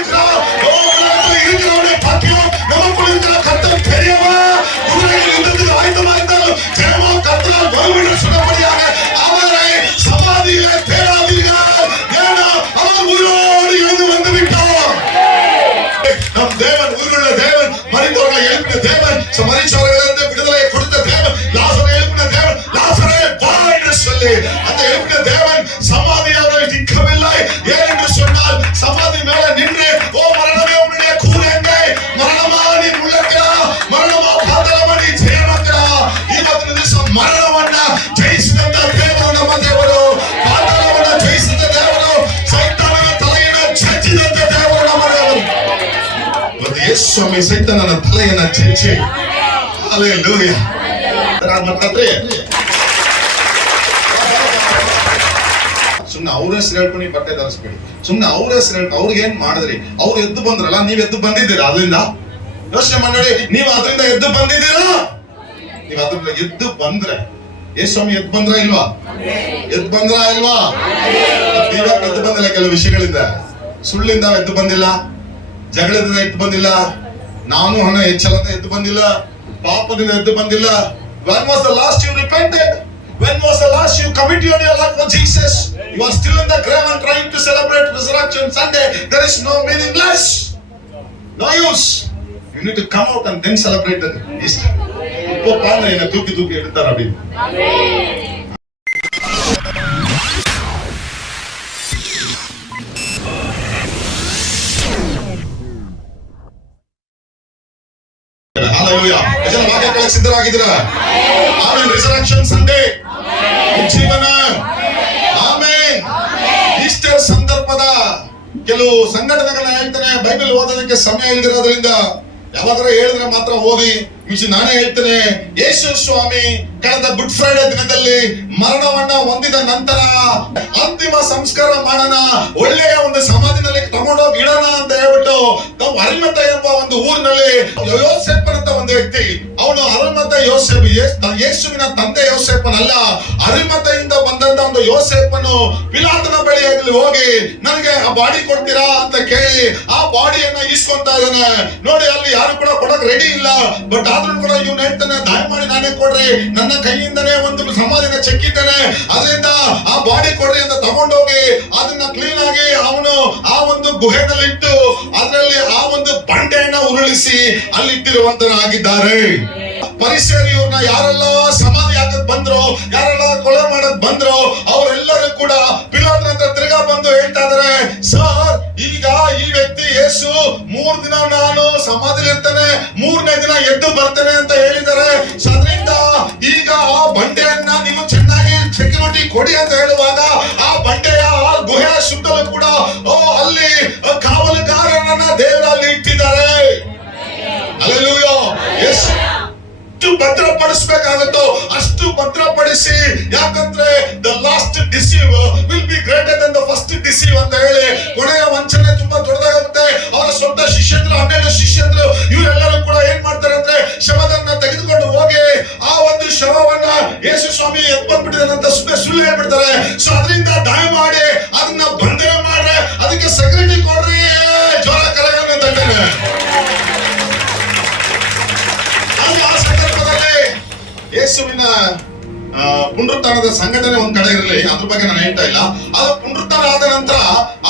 இருக்கிறார். உலகத்தில் இருக்கிறவனை பார்க்கிறோம். நமக்குள் இருக்கிற கர்த்தர் பெரியவர். குதிரைகள் யுத்தத்துக்கு ஆயத்தமா இருந்தாலும் ஜெயமோ கர்த்தரால் வரும் என்று சொன்னபடியாக அவரை சமாதியிலே தேடாதீர்கள். ஏன்னா அவர் உயிரோடு எழுந்து வந்து விட்டார். நம் தேவன் உயிருள்ள தேவன், மரித்தவர்களை எழுப்பின தேவன், மரித்தவர்களிலிருந்து விடுதலையை கொடுத்த தேவன், லாசரை எழுப்பின தேவன். லாசரே வா என்று சொல்லி அந்த எழுப்பின தேவன் சமாதி அவரை நிற்கவில்லை. ஏன் என்று சொன்னால் சமாதி மேல நின்று, ஓ மரணமே உன்னுடைய கூறு எங்கே? மரணமா நீ உள்ளக்கா? மரணமா பாதாளமா ನೀ ಜಯಮಕ್ಕಾ? ಇವತ್ತಿನ ದಿವಸ ಮರಣವನ್ನ ಜಯಿಸಿದಂತ ದೇವರು ನಮ್ಮ ದೇವರು, ಪಾತಾಳವನ್ನ ಜಯಿಸಿದ ದೇವರು, ಸೈತಾನನ ತಲೆಯನ್ನು ಚಚ್ಚಿದಂತ ದೇವರು ನಮ್ಮ ದೇವರು. ಇವತ್ತು ಯೇಸು ಸ್ವಾಮಿ ಸೈತಾನನ ತಲೆಯನ್ನ ಚಚ್ಚಿ, ಹಲ್ಲೆಲೂಯಾ. ಮಾತಾಡ್ರಿ ಸುಮ್ನೆ ಅವ್ರ ಹೆಸರು ಹೇಳ್ಕೊಂಡು ನೀವು ಬಟ್ಟೆ ಧರಿಸ್ಬೇಡಿ. ಸುಮ್ನೆ ಅವ್ರ ಹೆಸರು ಹೇಳ್ಕೊಂಡು ಅವ್ರಿಗೆ ಏನ್ ಮಾಡಿದ್ರಿ? ಅವ್ರು ಎದ್ದು ಬಂದ್ರಲ್ಲ, ನೀವ್ ಎದ್ದು ಬಂದಿದ್ದೀರಾ? ಅದರಿಂದ ಯೋಚನೆ ಮಾಡಿ, ನೀವು ಅದರಿಂದ ಎದ್ದು ಬಂದಿದ್ದೀರಾ? ನೀವು ಅದರಿಂದ ಎದ್ದು ಬಂದ್ರೆ ಯೇಸು ಸ್ವಾಮಿ ಎದ್ದು ಬಂದ್ರ ಇಲ್ವಾ? ಎದ್ದು ಬಂದ್ರ ಇಲ್ವಾ? ನೀವಾಗ ಎದ್ದು ಬಂದಿಲ್ಲ. ಕೆಲವು ವಿಷಯಗಳಿಂದ, ಸುಳ್ಳಿಂದ ಎದ್ದು ಬಂದಿಲ್ಲ, ಜಗಳದಿಂದ ಎದ್ದು ಬಂದಿಲ್ಲ, ನಾನು ಹಣ ಹೆಚ್ಚಲದ ಎದ್ದು ಬಂದಿಲ್ಲ, ಪಾಪದಿಂದ ಎದ್ದು ಬಂದಿಲ್ಲ. When was the last you repented? When was the last you committed your life for Jesus? You are still in the grave and trying to celebrate Resurrection Sunday. There is no meaningless, no use. You need to come out and then celebrate the Easter. இப்போ பாருங்க, என்ன தூக்கி தூக்கி எடுத்தார் அப்படி. Hallelujah. ಇದನ್ನ ವಾಕ್ಯಕ್ಕೆ ಸಿದ್ಧರಾಗಿದ್ದೀರಾ? Amen. Resurrection Sunday ಜೀವನ. ಆಮೆನ್. ಈಸ್ಟರ್ ಸಂದರ್ಭದ ಕೆಲವು ಸಂಘಟನೆಗಳನ್ನ ಹೇಳ್ತಾನೆ, ಬೈಬಲ್ ಓದೋದಕ್ಕೆ ಸಮಯ ಇಲ್ದಿರೋದ್ರಿಂದ ಯಾವಾಗಾರ ಹೇಳಿದ್ರೆ ಮಾತ್ರ ಓದಿ. ನಾನೇ ಹೇಳ್ತೇನೆ, ಯೇಸು ಸ್ವಾಮಿ ಕಳೆದ ಗುಡ್ ಫ್ರೈಡೆ ದಿನದಲ್ಲಿ ಮರಣವನ್ನ ಹೊಂದಿದ ನಂತರ ಅಂತಿಮ ಸಂಸ್ಕಾರ ಮಾಡೋಣ, ಒಳ್ಳೆಯ ಒಂದು ಸಮಾಧಿನಲ್ಲಿ ತಗೊಂಡೋಗಿ ಇಡೋಣ ಅಂತ ಹೇಳ್ಬಿಟ್ಟು ನಾವು ಅರಿಮತ ಎಂಬ ಒಂದು ಊರಿನಲ್ಲಿ ಯೋಸೇಫನ್ ಅಂತ ಒಂದು ವ್ಯಕ್ತಿ, ಅವನು ಅರಿಮತ ಯೋಸೇಫ್, ಯೇಸುವಿನ ತಂದೆ ಯೋಸೇಫನಲ್ಲ, ಅರಿಮತೆಯಿಂದ ಬಂದಂತ ಒಂದು ಯೋಸೇಫನು ಪಿಲಾತನ ಬಳಿಯಲ್ಲಿ ಹೋಗಿ ನನಗೆ ಆ ಬಾಡಿ ಕೊಡ್ತೀರಾ ಅಂತ ಕೇಳಿ ಆ ಬಾಡಿಯನ್ನ ಈಸ್ಕೊಂತ ಇದ್ದಾನೆ. ನೋಡಿ, ಅಲ್ಲಿ ಯಾರು ಕೂಡ ಕೊಡಕ್ ರೆಡಿ ಇಲ್ಲ. ಬಟ್ ಆದ್ರೂ ಕೂಡ ಇವ್ನು ಹೇಳ್ತಾನೆ, ದಯಮಾಡಿ ನಾನೇ ಕೊಡ್ರಿ, ನನ್ನ ಕೈಯಿಂದನೇ ಒಂದು ಸಮಾಧಿನ ಚೆಕ್ಕಿದ್ದೇನೆ, ಅದರಿಂದ ಆ ಬಾಡಿ ಕೊಡ್ರಿ ಅಂತ ತಗೊಂಡೋಗಿ ಅದನ್ನ ಕ್ಲೀನ್ ಆಗಿ ಅವನು ಆ ಒಂದು ಗುಹೆನಲ್ಲಿಟ್ಟು ಅದರಲ್ಲಿ ಆ ಒಂದು ಬಂಡೆಯನ್ನ ಉರುಳಿಸಿ ಅಲ್ಲಿಟ್ಟಿರುವಂತರಾಗಿದ್ದಾರೆ. ಪರಿಸರಿಯವ್ರನ್ನ ಯಾರೆಲ್ಲ ಸಮಾಧಿ ಹಾಕಕ್ ಬಂದ್ರು, ಯಾರೆಲ್ಲ ಕೊಲೆ ಮಾಡಕ್ ಬಂದ್ರು, ಅವರೆಲ್ಲರೂ ಕೂಡ ಪಿಲಾತನ ಹತ್ರ ತಿರ್ಗಾ ಬಂದು ಹೇಳ್ತಾ ಇದಾರೆ, ಸರ್ ಈಗ ಈ ವ್ಯಕ್ತಿ ಯೇಸು 3 ದಿನ ನಾನು ಸಮಾಧಿಲಿ ಇರ್ತೇನೆ, 3ನೇ ದಿನ ಎದ್ದು ಬರ್ತೇನೆ ಅಂತ ಹೇಳಿದ್ದಾರೆ. ಅದರಿಂದ ಈಗ ಆ ಬಂಡೆಯನ್ನ ನೀವು ಚೆನ್ನಾಗಿ ಸೆಕ್ಯೂರಿಟಿ ಕೊಡಿ ಅಂತ ಹೇಳುವಾಗ ಆ ಬಂಡೆಯ ಆ ಗುಹೆಯ ಸುತ್ತಲೂ ಕೂಡ ಅಲ್ಲಿ ಕಾವಲುಗಾರರನ್ನ ದೇವರಲ್ಲಿ ಇಟ್ಟಿದ್ದಾರೆ. ಹಲ್ಲೆಲೂಯಾ. ಎಷ್ಟು ಭದ್ರಪಡಿಸಬೇಕಾಗುತ್ತೋ ಅಷ್ಟು ಭದ್ರಪಡಿಸಿ, ಯಾಕಂದ್ರೆ the last deceive will be greater than the first deceive ಅಂತ ಹೇಳಿ ಕೊನೆಯ ವಂಚನೆ ತುಂಬಾ ದೊಡ್ಡದಾಗುತ್ತೆ. ಅವರ ಸ್ವಂತ ಶಿಷ್ಯಂದ್ರು, 12 ಶಿಷ್ಯಂದ್ರು, ಇವರೆಲ್ಲರೂ ಕೂಡ ಏನ್ ಮಾಡ್ತಾರೆ ಅಂದ್ರೆ ಶವದನ್ನ ತೆಗೆದುಕೊಂಡು ಹೋಗಿ ಆ ಒಂದು ಶವವನ್ನ ಯೇಸು ಸ್ವಾಮಿ ಎದ್ದು ಬಂದ್ಬಿಟ್ಟಿದ್ದಾನೆ ಅಂತ ಸುಳ್ಳು ಹೇಳ್ಬಿಡ್ತಾರೆ. ಸೊ ಅದರಿಂದ ದಯಮಾಡಿ ಅದನ್ನ ಬಂಧನ ಮಾಡ್ರೆ, ಅದಕ್ಕೆ ಸೆಕ್ಯೂರಿಟಿ ಕೊಡ್ರಿ, ಜ್ವರ ಕರೆಯನ್ನು ತಂದೇನೆ. ಆ ಸಂದರ್ಭದಲ್ಲಿ ಯೇಸುವಿನ ಪುನರುತ್ಥಾನದ ಸಂಘಟನೆ ಒಂದ್ ಕಡೆ ಇರಲಿ, ಅದ್ರ ಬಗ್ಗೆ ನಾನು ಹೇಳ್ತಾ ಇಲ್ಲ. ಅದು ಪುನರುತ್ಥಾನ ಆದ ನಂತರ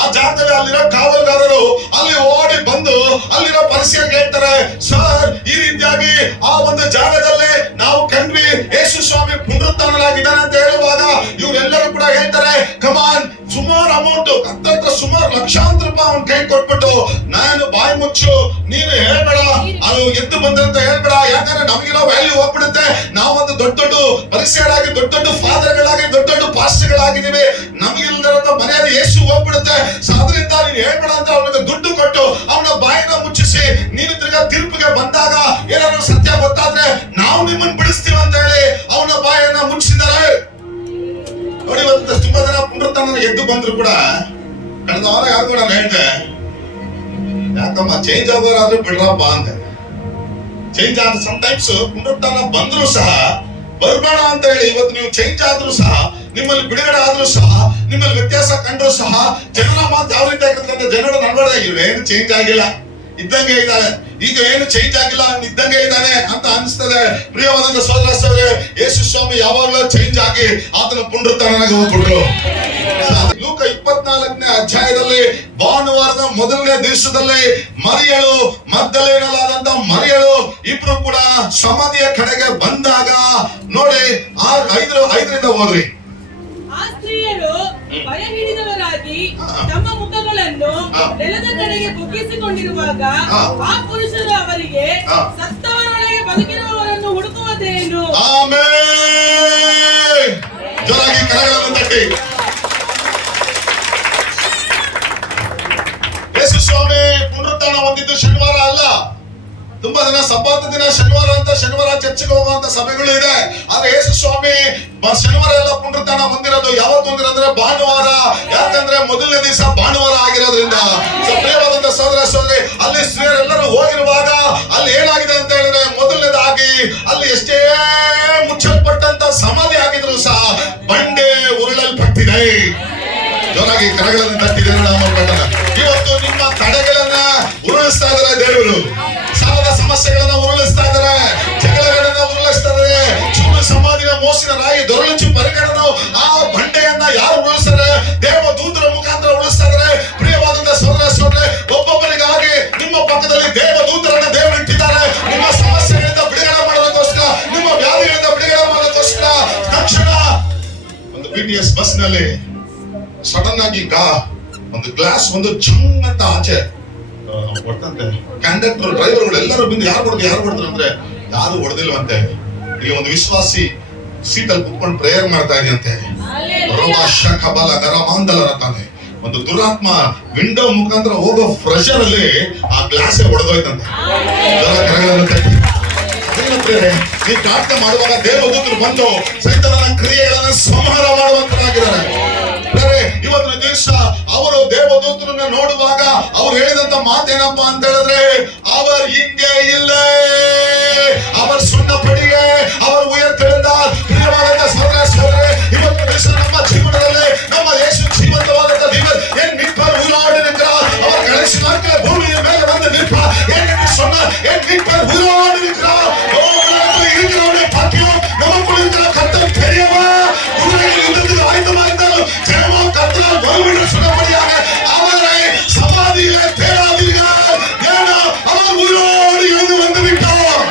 ಆ ಜಾಗದಲ್ಲಿ ಅಲ್ಲಿರೋ ಕಾವಲುಗಾರರು ಅಲ್ಲಿ ಓಡಿ ಬಂದು ಅಲ್ಲಿರೋ ಪರಿಸರಿಗೆ ಹೇಳ್ತಾರೆ, ಸರ್ ಈ ರೀತಿಯಾಗಿ ಆ ಒಂದು ಜಾಗದಲ್ಲಿ ನಾವು ಕಂಡ್ವಿ, ಯೇಸು ಸ್ವಾಮಿ ಪುನರುತ್ಥಾನರಾಗಿದ್ದಾನೆ ಅಂತ ಹೇಳುವಾಗ ಇವರೆಲ್ಲರೂ ಕೂಡ ಹೇಳ್ತಾರೆ, ಕಮಾನ್, ಸುಮಾರು ಅಮೌಂಟ್, ಹತ್ತತ್ರ ಸುಮಾರು ಲಕ್ಷಾಂತರ ರೂಪಾಯಿ ಅವನ್ ಕೈ ಕೊಟ್ಬಿಟ್ಟು, ನಾನು ಬಾಯಿ ಮುಚ್ಚು, ನೀನು ಹೇಳ್ಬೇಡ, ಅದು ಎದ್ದು ಬಂದಂತ ಹೇಳ್ಬೇಡ, ಯಾಕಂದ್ರೆ ನಮಗಿರೋ ವ್ಯಾಲ್ಯೂ ಹೋಗ್ಬಿಡುತ್ತೆ. ನಾವೊಂದು ದೊಡ್ಡ ದೊಡ್ಡ ಪರಿಸರಾಗಿ, ದೊಡ್ಡ ದೊಡ್ಡ ಫಾದರ್ಗಳಾಗಿ, ದೊಡ್ಡ ದೊಡ್ಡ ಪಾಸ್ಟರ್ಗಳಾಗಿದ್ದೀವಿ, ನಮಗಿಲ್ಲದ ಮರ್ಯಾದೆ ಯೇಸು ಹೋಗ್ಬಿಡುತ್ತೆ. ಅದರಿಂದ ನೀನು ಹೇಳ್ಬೇಡ ಅಂತ ಅವನಿಗೆ ದುಡ್ಡು ಕೊಟ್ಟು ಅವನ ಬಾಯಿನ ಮುಚ್ಚಿಸಿ, ನೀನು ತಿರ್ಗಾ ತೀರ್ಪಿಗೆ ಬಂದಾಗ ಏನಾದ್ರು ಸತ್ಯ ಗೊತ್ತಾದ್ರೆ ನಾವು ನಿಮ್ಮನ್ನು ಬಿಡಿಸ್ತೀವಿ ಅಂತ ಹೇಳಿ ಅವನ ಬಾಯನ್ನ ಮುಚ್ಚಿದ್ದಾರೆ. ನೋಡಿ, ಇವತ್ತು ತುಂಬಾ ಜನ ಪುನರುತ್ಥಾನ ಎದ್ದು ಬಂದ್ರು ಕೂಡ, ಕಳೆದ ವಾರ ಯಾರಿಗೂ ನಾನು ಹೇಳ್ದೆ, ಯಾಕಮ್ಮ ಚೇಂಜ್ ಆಗೋರಾದ್ರೂ ಬಿಡ್ರಪ್ಪ ಅಂತ. ಚೇಂಜ್ ಆದ ಸಮ್ಟೈಮ್ಸ್ ಪುನರುತ್ಥಾನ ಬಂದ್ರು ಸಹ ಬರ್ಬೇಡ ಅಂತ ಹೇಳಿ ಇವತ್ತು ನೀವು ಚೇಂಜ್ ಆದ್ರೂ ಸಹ, ನಿಮ್ಮಲ್ಲಿ ಬಿಡುಗಡೆ ಆದ್ರೂ ಸಹ, ನಿಮ್ಮಲ್ಲಿ ವ್ಯತ್ಯಾಸ ಕಂಡ್ರು ಸಹ, ಜನರ ಮಾತು ಯಾವ ರೀತಿ ಆಗಿರ್ತದೆ, ಜನರ ನಡವಳಿಕೆ ನೋಡಿದ್ರೆ ಇವೇನು ಚೇಂಜ್ ಆಗಿಲ್ಲ, ಇದ್ದಂಗೆ ಇದ್ದಾನೆ, ಈಗ ಏನು ಚೇಂಜ್ ಆಗಿಲ್ಲ, ಇದ್ದಂಗೆ ಇದ್ದಾನೆ ಅಂತ ಅನಿಸ್ತದೆ. ಪ್ರಿಯವಾದಂತ ಸೋದರ ಸೋದರಿ, ಯೇಸು ಸ್ವಾಮಿ ಯಾವಾಗಲೂ ಚೇಂಜ್ ಆಗಿ ಆತನ ಪುನರುತ್ಥಾನಕ್ಕೆ ಹೋಗ್ಬಿಟ್ರು. ಲೂಕ 24ನೇ ಅಧ್ಯಾಯದಲ್ಲಿ ಭಾನುವಾರದ ಮೊದಲನೇ ದಿವಸದಲ್ಲಿ ಮರಿಯಳು, ಮಗ್ದಲೇನಲಾದಂತ ಮರಿಯಳು ಇಬ್ರು ಕೂಡ ಸಮಾಧಿಯ ಕಡೆಗೆ ಬಂದಾಗ ನೋಡಿ 5ರಿಂದ ಓದ್ರಿ. ಆ ಸ್ತ್ರೀಯರು ಭಯ ಹಿಡಿದವರಾಗಿ ತಮ್ಮ ಮುಖಗಳನ್ನು ನೆಲದ ಕಡೆಗೆ ಬೊಗ್ಗಿಸಿಕೊಂಡಿರುವಾಗ ಆ ಪುರುಷರು ಅವರಿಗೆ, ಸತ್ತವರೊಳಗೆ ಬದುಕಿರುವವರನ್ನು ಹುಡುಕುವುದೇನು? ಆಮೆನ್. ಜೋರಾಗಿ ಕರಗಳನ್ನು ತಟ್ಟಿ. ಯೇಸು ಸ್ವಾಮಿ ಪುನರುತ್ಥಾನ ಹೊಂದಿದ್ದು ಶನಿವಾರ ಅಲ್ಲ. ತುಂಬಾ ಜನ ಸಬ್ಬತ್ ದಿನ ಶನಿವಾರ ಅಂತ ಶನಿವಾರ ಚರ್ಚೆಗೆ ಹೋಗುವಂತ ಸಭೆಗಳು ಇದೆ. ಆದ್ರೆ ಯೇಸು ಸ್ವಾಮಿ ಶನಿವಾರ ಎಲ್ಲ ಪುನರುತ್ಥಾನ ಹೊಂದಿರೋದು ಯಾವತ್ತು ಹೊಂದಿರೋದ್ರೆ ಭಾನುವಾರ. ಯಾಕಂದ್ರೆ ಮೊದಲನೇ ದಿವಸ ಭಾನುವಾರ ಆಗಿರೋದ್ರಿಂದ. ಪ್ರಿಯವಾದಂತ ಸಹೋದರ ಸಹೋದರಿ, ಅಲ್ಲಿ ಸ್ತ್ರೀಯರೆಲ್ಲರೂ ಹೋಗಿರುವಾಗ ಅಲ್ಲಿ ಏನಾಗಿದೆ ಅಂತ ಹೇಳಿದ್ರೆ, ಮೊದಲನೇದಾಗಿ ಅಲ್ಲಿ ಎಷ್ಟೇ ಮುಚ್ಚಲ್ಪಟ್ಟಂತ ಸಮಾಧಿ ಆಗಿದ್ರು ಸಹ ಬಂಡೆ ಉರುಳಲ್ಪಟ್ಟಿದೆ. ಜೋರಾಗಿ ಕರಗಳನ್ನು ತಟ್ಟಿದೆ. ಇವತ್ತು ನಿಮ್ಮ ತಡೆಗಳನ್ನ ಉರುಳಿಸ್ತಾ ಇದ್ದಾರೆ ದೇವರು. ಸಾಲದ ಸಮಸ್ಯೆಗಳನ್ನ ಉರುಳಿಸ್ತಾ ಇದ್ದಾರೆ, ಜಗಳಗಳನ್ನ ಉರುಳಿಸ್ತಾ ಇದ್ದಾರೆ, ಸುಳ್ಳು ಸಮಾಧಿನ ಮೋಸಿನ ರಾಯಿ ದೊರಳುಚಿ ಪರಿಗಣನ ಆ ಬಂಡೆಯನ್ನ ಯಾರು ಉರುಳಿಸ್ತಾರೆ? ದೇವ ದೂತರ ಮುಖಾಂತರ ಉರುಳಿಸ್ತಾ ಇದ್ದಾರೆ. ಪ್ರಿಯವಾದಂತ ಸಹೋದರ ಸಹೋದರಿ, ಒಬ್ಬೊಬ್ಬರಿಗಾಗಿ ನಿಮ್ಮ ಪಕ್ಕದಲ್ಲಿ ದೇವ ದೂತರನ್ನ ದೇವರು ಇಟ್ಟಿದ್ದಾರೆ. ನಿಮ್ಮ ಸಮಸ್ಯೆಗಳಿಂದ ಬಿಡುಗಡೆ ಮಾಡೋದಕ್ಕೋಸ್ಕರ, ನಿಮ್ಮ ವ್ಯಾಧಿಗಳಿಂದ ಬಿಡುಗಡೆ ಮಾಡೋದಕ್ಕೋಸ್ಕರ. ತಕ್ಷಣ ಒಂದು BTS ಬಸ್ ನಲ್ಲಿ ಸಡನ್ ಆಗಿ ಒಂದು ಗ್ಲಾಸ್ ಒಂದು ಚಂಗ್ ಅಂತ ಆಚೆ ಹೊಡ್ತಂತೆ. ಕಂಡಕ್ಟರ್, ಡ್ರೈವರ್ಗಳು ಎಲ್ಲರೂ ಬಂದು ಯಾರು ಹೊಡೆದ್ರು ಅಂದ್ರೆ ಯಾರು ಹೊಡೆದಿಲ್ವಂತೆ. ಇಲ್ಲಿ ಒಂದು ವಿಶ್ವಾಸಿ ಸೀಟಲ್ಲಿ ಕುತ್ಕೊಂಡು ಪ್ರೇಯರ್ ಮಾಡ್ತಾ ಇದೆಯಂತೆ. ಅಂತಾನೆ ಒಂದು ದುರಾತ್ಮ ವಿಂಡೋ ಮುಖಾಂತರ ಹೋಗೋ ಪ್ರೆಷರ್ ಅಲ್ಲಿ ಆ ಗ್ಲಾಸ್ ಹೊಡೆದೋಯ್ತಂತೆ. ಈ ಪ್ರಾರ್ಥನೆ ಮಾಡುವಾಗ ದೇವದೂತರು ಬಂದು ಸೈತಾನನ ಕ್ರಿಯೆಗಳನ್ನ ಸಂಹಾರ ಮಾಡುವಂತರಾಗಿದ್ದಾರೆ. ಇವತ್ತಿನ ದಿವಸ ಅವರು ದೇವದೂತರನ್ನ ನೋಡುವಾಗ ಅವ್ರು ಹೇಳಿದಂತ ಮಾತೇನಪ್ಪ ಅಂತ ಹೇಳಿದ್ರೆ, அவர் இங்கே இல்லை, அவர் சொன்னபடியே அவர் உயர்த்தெழுந்தார். ಪ್ರಿಯವಾದ ಸಹೋದರ ಸಹೋದರಿ, ಇವತ್ತಿನ ದಿವಸ ನಮ್ಮ ಜೀವನದಲ್ಲಿ ನಮ್ಮ ಯೇಸು ಜೀವಂತವಾದಂತ ದೇವರು என் மீட்பர் உயிரோடு இருக்கிறார். அவர் கடைசி நாட்களில் பூமியின் மேலே வந்து நிற்பார். ஏனென்று சொன்னார், என் மீட்பர் உயிரோடு இருக்கிறார். இருக்கிறவனை பற்றியும் நமக்குள் இருக்கிற கர்த்தர் பெரியவர். உலகில் யுத்தத்துக்கு ஆயுதமா இருந்தாலும் ஜெயமோ கர்த்தரால் வரும் என்று சொன்னபடியாக அவரை சமாதியிலே தேடாதீர்கள், ஏன்னா அவர் உயிரோடு எழுந்து வந்து விட்டார்.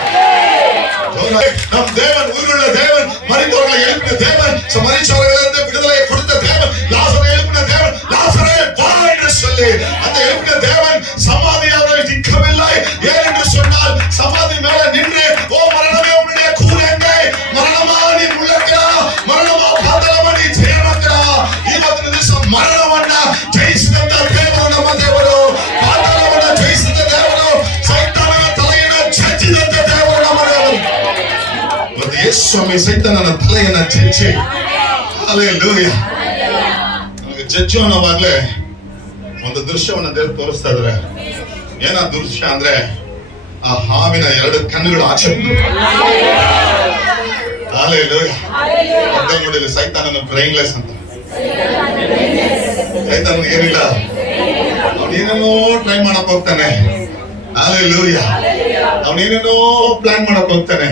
நம் தேவன் உயிருள்ள தேவன், மரித்தவர்களை எழுப்பின தேவன், மரித்தவர்களிலிருந்து விடுதலையை கொடுத்த தேவன், லாசரை எழுப்பின தேவன், லாசரே வா என்று சொல்லி அந்த எழுப்பின தேவன் சமாதியாக நிற்கவில்லை. ஏன் என்று சொன்னால் சமாதி மேல நின்று, ஓ மரணமே உன்னுடைய கூறு எங்கே? மரணமா நீ உள்ளக்கா? ಮರಣವ ಪಾತಾಳಮಣಿ ಜಯಮಕ್ಕಳ. ಇವತ್ತಿನ ದಿವಸ ಮರಣವನ್ನ ಜಯಿಸಿದಂತ ದೇವರು ನಮ್ಮ ದೇವರು, ಪಾತಾಳವನ್ನ ಜಯಿಸಿದ ದೇವರು, ಸೈತಾನನ ತಲೆಯನ್ನು ಚಚ್ಚಿದಂತ ದೇವರು ನಮ್ಮ ದೇವರು. ಇವತ್ತು ಯೇಸು ಸ್ವಾಮಿ ಸೈತಾನನ ತಲೆಯನ್ನ ಚಚ್ಚಿ, ಹಲ್ಲೆಲೂಯಾ, ನಮಗೆ ಜಜ್ಜು ಅನ್ನೋವಾಗ್ಲೇ ಒಂದು ದೃಶ್ಯವನ್ನ ದೇವರು ತೋರಿಸ್ತಾ ಇದ್ದಾರೆ. ಏನ ದೃಶ್ಯ ಅಂದ್ರೆ, ಆ ಹಾವಿನ 2 ಕಣ್ಣುಗಳು ಆಚೆ ನೋಡಿ. ಸೈತಾನನ ಬ್ರೈನ್ಲೆಸ್ ಅಂತ. ಸೈತಾನ ಏನಿಲ್ಲ, ಅವನೇನೇನೋ ಟ್ರೈ ಮಾಡಕ್ ಹೋಗ್ತಾನೆ. ಹಲ್ಲೆಲೂಯಾ, ಅವನೇನೇನೋ ಪ್ಲಾನ್ ಮಾಡಕ್ ಹೋಗ್ತಾನೆ.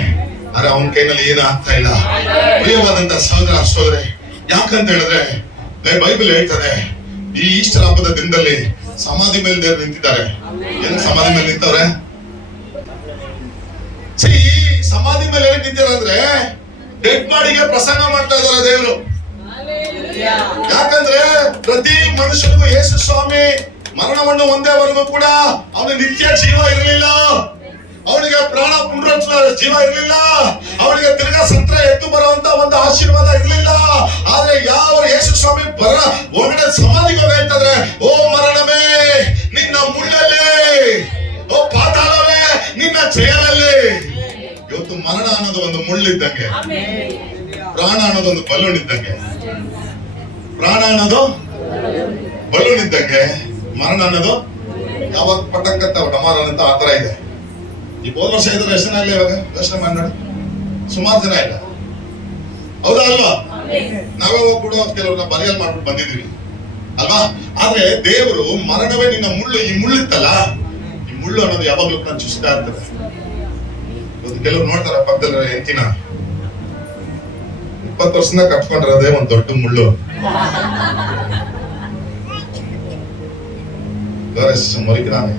ಆದ್ರೆ ಅವನ ಕೈನಲ್ಲಿ ಏನು ಆಗ್ತಾ ಇಲ್ಲ. ಪ್ರಿಯವಾದಂತ ಸಹೋದರ ಸಹೋದರಿ, ಯಾಕಂತ ಹೇಳಿದ್ರೆ ಬೈಬಲ್ ಹೇಳ್ತದೆ, ಈ ಈಸ್ಟರ್ ಹಬ್ಬದ ದಿನದಲ್ಲಿ ಸಮಾಧಿ ಮೇಲೆ ದೇವರು ನಿಂತಿದ್ದಾರೆ. ಏನು ಸಮಾಧಿ ಮೇಲೆ ನಿಂತವ್ರೆ? ಸಮಾಧಿ ಮೇಲೆ ಏನಕ್ಕೆ ನಿಂತಿರಂದ್ರೆ, ಡೆಡ್ ಬಾಡಿಗೆ ಪ್ರಸಂಗ ಮಾಡ್ತಾ ಇದ್ದಾರೆ ದೇವರು. ಯಾಕಂದ್ರೆ ಪ್ರತಿ ಮನುಷ್ಯನಿಗೂ ಯೇಸು ಸ್ವಾಮಿ ಮರಣವನ್ನು ಒಂದೇವರೆಗೂ ಕೂಡ ಅವನಿಗೆ ನಿತ್ಯ ಜೀವ ಇರಲಿಲ್ಲ, ಅವನಿಗೆ ಪ್ರಾಣ ಪುನರುತ್ಥಾನ ಜೀವ ಇರಲಿಲ್ಲ, ಅವನಿಗೆ ತಿರ್ಗಾ ಸತ್ರ ಎದ್ದು ಬರುವಂತ ಒಂದು ಆಶೀರ್ವಾದ ಇರಲಿಲ್ಲ. ಆದ್ರೆ ಯಾವ ಯೇಸು ಸ್ವಾಮಿ ಒಳಗಡೆ ಸಮಾಧಿಗೆ ಹೇಳ್ತಾರೆ, ಓ ಮರಣವೇ ನಿನ್ನ ಮುಳ್ಳಲ್ಲಿ, ಓ ಪಾತಾಳವೇ ನಿನ್ನ ಜಯದಲ್ಲಿ. ಇವತ್ತು ಮರಣ ಅನ್ನೋದು ಒಂದು ಮುಳ್ಳಿದ್ದಂಗೆ, ಪ್ರಾಣ ಅನ್ನೋದು ಒಂದು ಬಲೂನ್ ಇದ್ದಂಗೆ. ಪ್ರಾಣ ಅನ್ನೋದು ಬಲೂನ್ ಇದ್ದಂಗೆ, ಮರಣ ಅನ್ನೋದು ಯಾವಾಗ ಪಟಕ್ಕಂತ ಡಮಾರ ಅಂತ ಆತರ ಇದೆ. ಈ ಹೋದ ವರ್ಷ ಇದ್ರೆ ಎಷ್ಟು ಜನ ಇಲ್ಲ, ಇವಾಗ ಯೋಚನೆ ಮಾಡಿ ನೋಡಿ, ಸುಮಾರು ಜನ ಇಲ್ಲ, ಹೌದಾ ಅಲ್ವಾ? ನಾವೇ ಹೋಗಿ ಕೂಡ ಕೆಲವ್ರನ್ನ ಬರಿಯಲ್ ಮಾಡ್ಬಿಟ್ಟು ಬಂದಿದ್ದೀವಿ. ಅಲ್ವಾ? ಆದ್ರೆ ದೇವರು ಮರಣವೇ ನಿನ್ನ ಮುಳ್ಳು, ಈ ಮುಳ್ಳಿತ್ತಲ್ಲ, ಈ ಮುಳ್ಳು ಅನ್ನೋದು ಯಾವಾಗ್ಲೂ ನಾನು ಚುಚ್ತಾ ಇರ್ತದೆ. ಕೆಲವರು ನೋಡ್ತಾರ ಪಕ್ಕದಲ್ಲಿ ಎಂತಿನ 20 ವರ್ಷದಿಂದ ಕಟ್ಕೊಂಡಿರೋದೇ ಒಂದ್ ದೊಡ್ಡ ಮುಳ್ಳು. முறைக்கிறாங்க.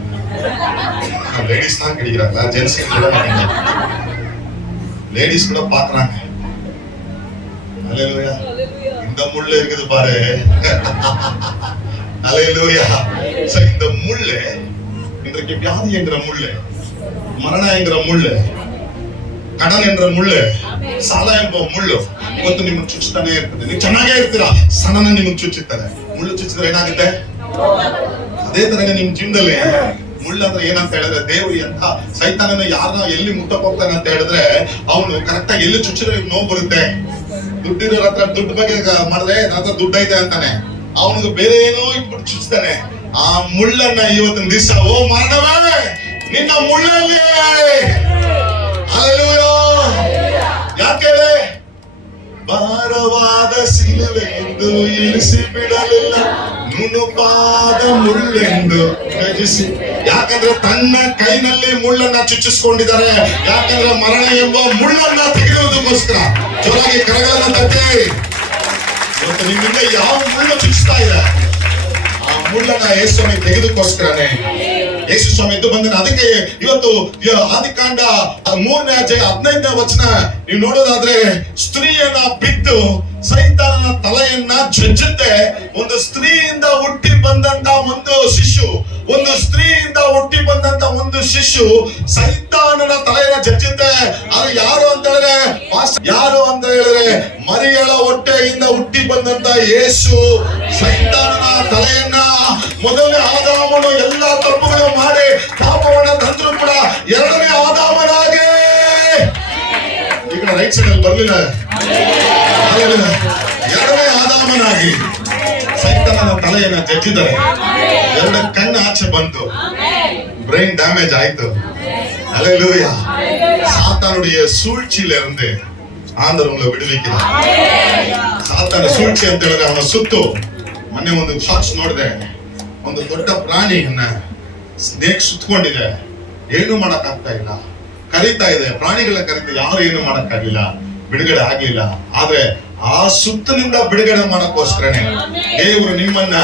லேடிஸ் தான் கிடைக்கிறாங்களா, ஜென்ஸ் கூட மாட்டாங்க, லேடிஸ் கூட பாக்குறாங்க. அல்லேலூயா. இந்த முள்ளு இருக்குது பாரு. அல்லேலூயா. சோ இந்த முள்ளு இன்றைக்கு வியாதி என்கிற முள்ளு, மரணம் என்கிற முள்ளு, ಕಡನ್ ಎಂದ್ರ ಮುಳ್ಳು, ಸಾಲ ಎಂಬ ಮುಳ್ಳು ಇವತ್ತು ನಿಮಗೆ ಚುಚ್ಚುತ್ತಾನೆ ಇರ್ತದೆ. ನೀವು ಚೆನ್ನಾಗೇ ಇರ್ತೀರಾ, ಸಣ್ಣನ ನಿಮಗೆ ಚುಚ್ಚುತ್ತಾರೆ. ಮುಳ್ಳು ಚುಚ್ಚಿದ್ರೆ ಏನಾಗುತ್ತೆ? ಅದೇ ತರನೇ ನಿಮ್ ಜೀವನದಲ್ಲಿ ಮುಳ್ಳು ಅಂದ್ರೆ ಏನಂತ ಹೇಳಿದ್ರೆ, ದೇವ್ರು ಎಂತ ಸೈತಾನನ ಯಾರನ್ನ ಎಲ್ಲಿ ಮುಟ್ಟಕ್ ಹೋಗ್ತಾನೆ ಅಂತ ಹೇಳಿದ್ರೆ, ಅವನು ಕರೆಕ್ಟ್ ಆಗಿ ಎಲ್ಲಿ ಚುಚ್ಚಿದ್ರೆ ನೋವು ಬರುತ್ತೆ. ದುಡ್ಡಿರೋರ ಹತ್ರ ದುಡ್ಡು ಬಗ್ಗೆ ಮಾಡಿದ್ರೆ ನನ್ನ ಹತ್ರ ದುಡ್ಡು ಐತೆ ಅಂತಾನೆ, ಅವನಿಗೆ ಬೇರೆ ಏನೋ ಇಟ್ಬಿಟ್ಟು ಚುಚ್ತಾನೆ. ಆ ಮುಳ್ಳನ್ನ ಇವತ್ತಿನ ದಿವಸ, ಓ ಮರಣವೇ ನಿನ್ನ ಮುಳ್ಳಲ್ಲಿ, ಯಾಕೆ ಭಾರವಾದ ಸಿಲುವೆ ಎಂದು ಇಳಿಸಿ ಬಿಡಲಿಲ್ಲ, ನುಣುಪಾದ ಮುಳ್ಳೆಂದು ತ್ಯಜಿಸಿ. ಯಾಕಂದ್ರೆ ತನ್ನ ಕೈನಲ್ಲಿ ಮುಳ್ಳನ್ನ ಚುಚ್ಚಿಸ್ಕೊಂಡಿದ್ದಾರೆ. ಯಾಕಂದ್ರೆ ಮರಣ ಎಂಬ ಮುಳ್ಳನ್ನ ತೆಗೆಯುವುದಕ್ಕೋಸ್ಕರ. ಜೋರಾಗಿ ಕರಗಳನ್ನ ತಟ್ಟಿ. ಇವತ್ತು ನಿಮ್ಮಿಂದ ಯಾವ ಮುಳ್ಳು ಚುಚ್ಚಿಸ್ತಾ ಇದೆ, ಆ ಮುಳ್ಳನ್ನ ಯೇಸು ಸ್ವಾಮಿ ತೆಗೆದಕ್ಕೋಸ್ಕರನೇ ಯೇಸು ಸ್ವಾಮಿ ಎದ್ದು ಬಂದನು. ಅದಕ್ಕೆ ಇವತ್ತು ಆದಿಕಾಂಡ 3ನೇ ಅಧ್ಯಾಯ 15ನೇ ವಚನ ನೀವು ನೋಡೋದಾದ್ರೆ, ಸ್ತ್ರೀಯನ್ನ ಬಿದ್ದು ಸೈತಾನನ ತಲೆಯನ್ನ ಜಜ್ಜುತ್ತೆ. ಒಂದು ಸ್ತ್ರೀಯಿಂದ ಹುಟ್ಟಿ ಬಂದಂತ ಒಂದು ಶಿಶು, ಒಂದು ಸ್ತ್ರೀಯಿಂದ ಹುಟ್ಟಿ ಬಂದಂತ ಒಂದು ಶಿಶು ಸೈತಾನನ ತಲೆಯನ್ನ ಜಜ್ಜುತ್ತೆ. ಅದು ಯಾರು ಅಂತ ಹೇಳಿದ್ರೆ, ಯಾರು ಅಂತ ಹೇಳಿದ್ರೆ ಮರಿಯಳ ಹೊಟ್ಟೆಯಿಂದ ಹುಟ್ಟಿ ಬಂದಂತ ಯೇಸು ಸೈತಾನನ ತಲೆಯನ್ನ, ಮೊದಲನೇ ಆದಾಮನು ಎಲ್ಲಾ ತಪ್ಪುಗಳು ಮಾಡಿ ಪಾಪವನ್ನ ತಂದ್ರು ಕೂಡ ಎರಡನೇ ಆದಾಮನಾಗಿ, ಈಗ ರೈಟ್ ಸೈಡ್ ಅಲ್ಲಿ ಬರ್ಲಿಲ್ಲ, ಎರಡನೇ ಆದಾಮನಾಗಿ ಸೈತಾನನ ತಲೆಯನ್ನ ಜಜ್ಜಿದ್ದಾರೆ. ಎರಡು ಕಣ್ಣು ಆಚೆ ಬಂತು, ಬ್ರೈನ್ ಡ್ಯಾಮೇಜ್ ಆಯ್ತು. அல்லேலூயா. சாத்தானுடைய சூழ்ச்சியில இருந்து ஆண்டவர் உங்களை விடுவிக்கிறார். ಸಾತಾನ ಸೂழ்ச்சி ಅಂತ ಹೇಳಿದ್ರೆ ಅವನ ಸುತ್ತು. ಮೊನ್ನೆ ಒಂದು ಶಾರ್ಟ್ಸ್ ನೋಡಿದೆ, ಒಂದು ದೊಡ್ಡ ಪ್ರಾಣಿಯನ್ನ ಸ್ನೇಕ್ ಸುತ್ತಕೊಂಡಿದೆ, ಏನು ಮಾಡಕ್ ಆಗ್ತಾ ಇಲ್ಲ, ಕರೀತಾ ಇದೆ, ಪ್ರಾಣಿಗಳ ಕರೀತಾ, ಯಾರು ಏನು ಮಾಡಕ್ ಆಗಿಲ್ಲ, ಬಿಡುಗಡೆ ಆಗ್ಲಿಲ್ಲ. ಆದ್ರೆ ಆ ಸುತ್ತನಿಂದ ಬಿಡುಗಡೆ ಮಾಡಕ್ಕೋಸ್ಕರನೇ ದೇವರು ನಿಮ್ಮನ್ನ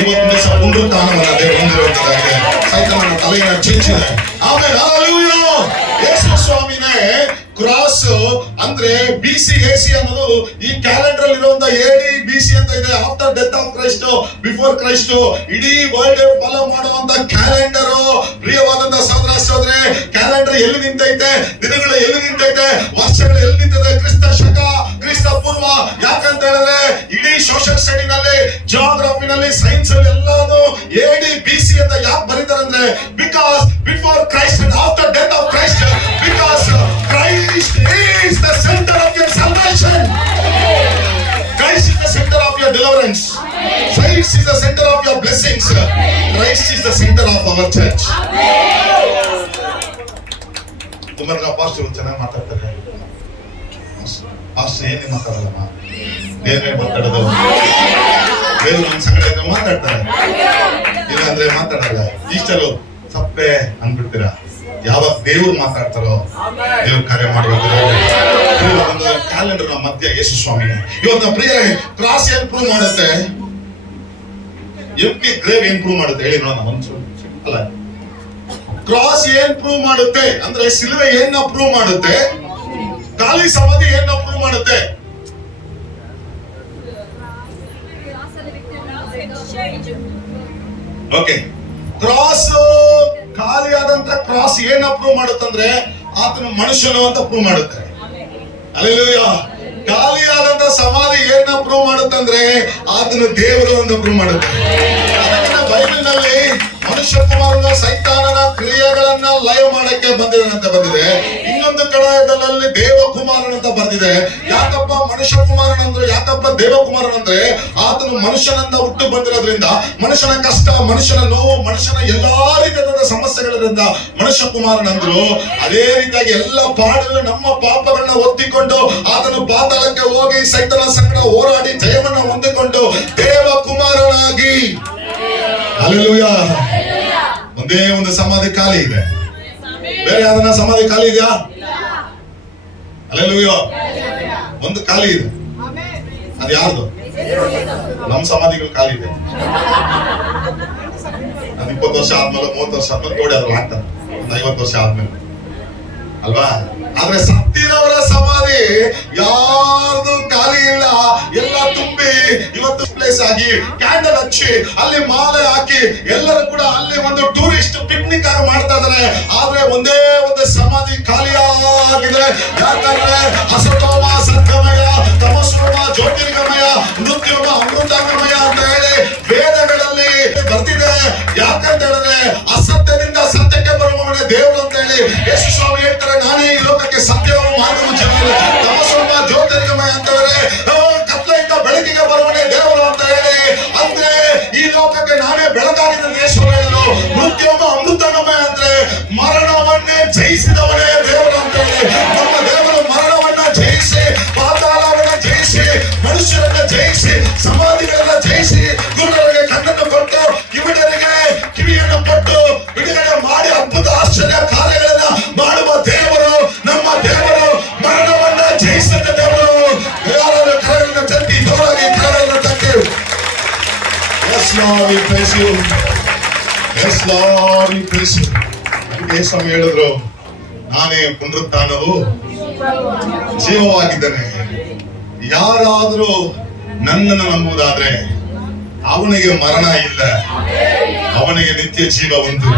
ಇವತ್ತಿನ ದಿವಸ ಪುನರುತ್ಥಾನವನ್ನ ದೇವರು ಹೊಂದಿರುವಂತದ್ದಾಗಿದೆ. ಸೈತಾನನ ತಲೆಯನ್ನ ಚುಚ್ಚಿದೆ. ಆಮೇಲೆ ಹಲ್ಲೆಲೂಯಾ. ಯೇಸು ಸ್ವಾಮಿನೇ ಕ್ರಾಸ್ ಅಂದ್ರೆ BC-AC ಅನ್ನೋದು ಈ ಕ್ಯಾಲೆಂಡರ್ ಅಲ್ಲಿ ಇರುವಂತ AD BC ಅಂತ ಇದೆ. After death of Christ, before Christ, ಇಡೀ ವರ್ಲ್ಡ್ ಫಾಲೋ ಮಾಡುವಂತ ಕ್ಯಾಲೆಂಡರ್. ಪ್ರಿಯವಾದಂತ ಸಹೋದರ ಸಹೋದರಿ, ಕ್ಯಾಲೆಂಡರ್ ಎಲ್ಲಿ ನಿಂತೈತೆ, ದಿನಗಳು ಎಲ್ಲಿ ನಿಂತೈತೆ, ವರ್ಷಗಳು ಎಲ್ಲಿ ನಿಂತಿದೆ, ಕ್ರಿಸ್ತ ಶಕ, ಕ್ರಿಸ್ತ ಪೂರ್ವ. ಯಾಕಂತ ಹೇಳಿದ್ರೆ ಇಡೀ ಸೋಷಿಯಲ್ ಸ್ಟಡಿನಲ್ಲಿ, ಜಿಯೋಗ್ರಫಿನಲ್ಲಿ, ಸೈನ್ಸ್ ಅಲ್ಲಿ ಎಲ್ಲಾನು AD BC ಅಂತ ಯಾಕೆ ಬರೀತಾರೆ ಅಂದ್ರೆ, because before Christ and after death of Christ, because Christ is the center of your salvation. Christ is the center of your deliverance. Christ is the center of your blessings. Christ is the center of our church. तुम्हारे ना pastor ಚೆನ್ನಾಗಿ ಮಾತಾಡ್ತಾರೆ. Pastor ಏನು ಮಾತಾಡಲ್ಲಮ್ಮ, ದೇವರೇ ಮಾತಾಡೋದು. ದೇವರು ನನ್ನ ಸಂಗಡ ಮಾತಾಡ್ತಾರೆ, ಇಲ್ಲ ಅಂದ್ರೆ ಮಾತಾಡಲ್ಲ. ಇಷ್ಟಲು ಸಪ್ಪೆ ಅಂದ್ಬಿಡ್ತೀರಾ. ಯಾವಾಗ ದೇವ್ರು ಮಾತಾಡ್ತಾರೋ ದೇವ್ರ ಕಾರ್ಯ ಮಾಡುವಂತ ಒಂದು ಕ್ಯಾಲೆಂಡರ್ ಮಧ್ಯ ಯೇಸು ಸ್ವಾಮಿ. ಇವತ್ತು ಪ್ರಿಯ ಕ್ರಾಸ್ ಏನ್ ಪ್ರೂವ್ ಮಾಡುತ್ತೆ, ಎಂಟಿ ಗ್ರೇವ್ ಏನ್ ಪ್ರೂವ್ ಮಾಡುತ್ತೆ ಹೇಳಿ ನೋಡೋಣ. ಅಲ್ಲ, ಕ್ರಾಸ್ ಏನ್ ಪ್ರೂವ್ ಮಾಡುತ್ತೆ ಅಂದ್ರೆ, ಸಿಲುವೆ ಏನ್ ಪ್ರೂವ್ ಮಾಡುತ್ತೆ, ಖಾಲಿ ಸಮಾಧಿ ಏನ್ ಪ್ರೂವ್ ಮಾಡುತ್ತೆ. ಓಕೆ, ಕ್ರಾಸ್ ಖಾಲಿಯಾದಂತ ಕ್ರಾಸ್ ಏನ್ ಪ್ರೂವ್ ಮಾಡುತ್ತಂದ್ರೆ, ಆತನ ಮನುಷ್ಯನು ಅಂತ ಪ್ರೂವ್ ಮಾಡುತ್ತೆ. ಹಲ್ಲೆಲೂಯಾ. ಖಾಲಿಯಾದಂತ ಸಮಾಧಿ ಏನ ಪ್ರೂವ್ ಮಾಡುತ್ತಂದ್ರೆ, ಆತನ ದೇವರು ಅಂತ ಪ್ರೂವ್ ಮಾಡುತ್ತೆ. ಅದಕ್ಕೆ ಬೈಬಲ್ ನಲ್ಲಿ ಮನುಷ್ಯ ಕುಮಾರನ ಸೈತಾನನ ಕ್ರಿಯೆಗಳನ್ನ ಲೈವ್ ಮಾಡಕ್ಕೆ ಬಂದಿದೆ. ಇನ್ನೊಂದು ಕಡೆಯಲ್ಲಿ ದೇವ ಕುಮಾರನ್ ಅಂತ ಬಂದಿದೆ. ಯಾಕಪ್ಪ ಮನುಷ್ಯ ಕುಮಾರನಂದ್ರು. ಯಾಕಪ್ಪ ದೇವಕುಮಾರನಂದ್ರೆ ಆತನು ಮನುಷ್ಯನಂದ ಹುಟ್ಟು ಬಂದಿರೋದ್ರಿಂದ ಮನುಷ್ಯನ ಕಷ್ಟ, ಮನುಷ್ಯನ ನೋವು, ಮನುಷ್ಯನ ಎಲ್ಲಾ ರೀತಿಯಾದ ಸಮಸ್ಯೆಗಳಿಂದ ಮನುಷ್ಯ ಕುಮಾರನಂದ್ರು. ಅದೇ ರೀತಿಯಾಗಿ ಎಲ್ಲ ಪಾಡು ನಮ್ಮ ಪಾಪಗಳನ್ನ ಒತ್ತಿಕೊಂಡು ಆತನು ಪಾತಾಳಕ್ಕೆ ಹೋಗಿ ಸೈತನ ಸಂಗಡ ಹೋರಾಡಿ ಜಯವನ್ನ ಹೊಂದಿಕೊಂಡು ದೇವ ಕುಮಾರನಾಗಿ, ಹಲ್ಲೆಲೂಯಾ. ಒಂದೇ ಒಂದು ಸಮಾಧಿ ಖಾಲಿ ಇದೆ, ಬೇರೆ ಯಾವ್ದನ್ನ ಸಮಾಧಿ ಖಾಲಿ ಇದೆಯಾ? ಹಲ್ಲೆಲೂಯಾ. ಒಂದು ಖಾಲಿ ಇದೆ, ಅದು ಯಾರ್ದು? ನಮ್ಮ ಸಮಾಧಿಗಳು ಖಾಲಿ ಇದೆ. ಅದು 20 ವರ್ಷ ಆದ್ಮೇಲೆ 30 ವರ್ಷ ಆದ್ಮೇಲೆ ನೋಡಿ ಅದ್ರಲ್ಲಿ ಆಗ್ತಾರೆ, 50 ವರ್ಷ ಆದ್ಮೇಲೆ ಅಲ್ವಾ? ಆದ್ರೆ ಸತ್ತಿರವರ ಸಮಾಧಿ ಯಾರ್ದು ಖಾಲಿ ಇಲ್ಲ, ಎಲ್ಲ ತುಂಬಿ ಇವತ್ತು ಪ್ಲೇಸ್ ಆಗಿ ಕ್ಯಾಂಡಲ್ ಹಚ್ಚಿ ಅಲ್ಲಿ ಮಾಲೆ ಹಾಕಿ ಎಲ್ಲರೂ ಕೂಡ ಅಲ್ಲಿ ಒಂದು ಟೂರಿಸ್ಟ್ ಪಿಕ್ನಿಕ್ ಆಗಿ ಮಾಡ್ತಾ ಇದಾರೆ. ಆದ್ರೆ ಒಂದೇ ಒಂದು ಸಮಾಧಿ ಖಾಲಿಯಾಗಿದೆ. ಯಾಕಂದ್ರೆ ಅಸತೋಮ ಸದ್ಗಮಯ, ತಮಸೋಮ ಜ್ಯೋತಿರ್ಗಮಯ, ಮೃತ್ಯುಮ ಅಮೃತಗಮಯ ಅಂತ ಹೇಳಿ ವೇದಗಳಲ್ಲಿ ಬರ್ತಿದೆ. ಯಾಕಂತ ಹೇಳಿದ್ರೆ ಅಸತ್ಯದಿಂದ ಸತ್ಯಕ್ಕೆ ಬರುವವನೇ ದೇವರು ಅಂತ ಹೇಳಿ ಯೇಸು ಸ್ವಾಮಿ ಹೇಳ್ತಾರೆ, ನಾನೇ ಈ ಲೋಕಕ್ಕೆ ಸತ್ಯವನ್ನು ಮಾರ್ಗವು ಜೀವನ. ತಮಸೋಮ ಜ್ಯೋತಿರ್ಗಮಯ ಅಂತ ಹೇಳಿದ್ರೆ ಕತ್ಲೆಯಿಂದ ಬೆಳಕಿಗೆ ಬರುವವನೇ ದೇವರು ಅಂತ ಹೇಳಿ, ಅಂದ್ರೆ ಈ ಲೋಕಕ್ಕೆ ನಾನೇ ಬೆಳಕಾಗಿದ್ದ ಯೇಸು ಹೇಳಲು. ಮೃತ್ಯುಮ ಅಮೃತಗಮಯ ಅಂದ್ರೆ ಮರಣವನ್ನೇ ಜಯಿಸಿದವನೇ ದೇವರು ಅಂತ ಹೇಳಿ. ನಮ್ಮ ದೇವರು ಮರಣವನ್ನ ಜಯಿಸಿ, ಪಾತಾಳವನ್ನ ಜಯಿಸಿ, ಮನುಷ್ಯರನ್ನ ಜಯಿಸಿ, ಸಮಾಧಿಗಳನ್ನ ಜಯಿಸಿ, ಗುರುಗಳಿಗೆ ಕಣ್ಣನ್ನು ಕೊಟ್ಟು, ಕಿವಿಡರಿಗೆ ಕಿವಿಯನ್ನು ಕೊಟ್ಟು ಬಿಡುಗಡೆ ಮಾಡಿ ಅದ್ಭುತ ಆಶ್ಚರ್ಯ ಕಾರ್ಯಗಳನ್ನ ಮಾಡುವ ದೇವರು ನಮ್ಮ ದೇವರು. ಮರಣವನ್ನ ಜಯಿಸಿದ ದೇವರು. ಯಾರಾದ್ರೂ ಕರಗಳನ್ನ ತಟ್ಟಿ ಜೋರಾಗಿ ಕರಗಳನ್ನ ತಟ್ಟಿ. Yes Lord, we praise you. Yes Lord, we praise you. ಯೇಸು ಹೇಳಿದ್ರು, ನಾನೇ ಪುನರುತ್ಥಾನವು ಜೀವವಾಗಿದ್ದೇನೆ. ಯಾರಾದರೂ ನನ್ನನ್ನು ನಂಬುವುದಾದ್ರೆ ಅವನಿಗೆ ಮರಣ ಇಲ್ಲ, ಅವನಿಗೆ ನಿತ್ಯ ಜೀವ ಉಂಟು.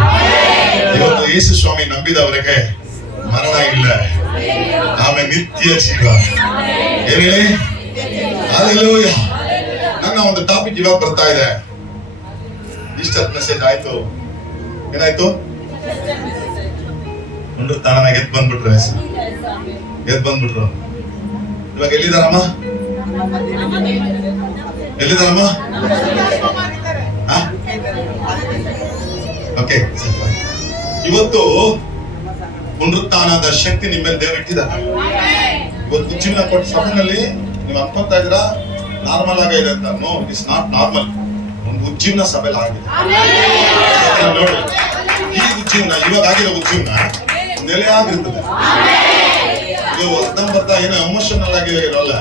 ಇವತ್ತು ಯೇಸು ಸ್ವಾಮಿ ನಂಬಿದವರಿಗೆ ಮರಣ ಇಲ್ಲ, ಆಮೇಲೆ ನಿತ್ಯ ಜೀವ. ಏನ್ ಹೇಳಿ? ಹಲ್ಲೆಲೂಯಾ. ನನ್ನ ಒಂದು ಟಾಪಿಕ್ ಇವಾಗ ಬರ್ತಾ ಇದೆ. ಈಸ್ಟರ್ ಮೆಸೇಜ್ ಆಯ್ತು, ಏನಾಯ್ತು? ಪುನರುತ್ಥಾನ ಎದ್ದು ಬಂದ್ಬಿಟ್ರು, ಎದ್ದು ಬಂದ್ಬಿಟ್ರು. ಇವಾಗ ಎಲ್ಲಿದಾರಮ್ಮ? ಎಲ್ಲಿದಾರಮ್ಮ? ಓಕೆ, ಇವತ್ತು ಪುನರುತ್ಥಾನದ ಶಕ್ತಿ ನಿಮ್ಮಲ್ಲಿ ದೇವರು ಇಟ್ಟಿದ್ದಾರೆ. ಇವತ್ತು ಜೀವನ ಕೊಟ್ಟ ಸಭೆಯಲ್ಲಿ ನೀವು ಅನ್ಕೊಂತಾ ಇದ್ದೀರಾ ನಾರ್ಮಲ್ ಆಗಿದೆ ಅಂತ. No, it is not normal. ಒಂದು ಉಜ್ಜೀವನ ಸಭೆಯಲ್ಲಿ ಆಗಿದೆ. ನೋಡಿ, ಈ ಉಜ್ಜೀವನ ಇವಾಗ ಆಗಿರೋ ಉಜ್ಜೀವನ ನೆಲೆ ಆಗಿರ್ತದೆ. ನೀವು ಬರ್ತಾ ಏನೋ ಎಮೋಷನಲ್ ಆಗಿ ಇರೋಲ್ಲ,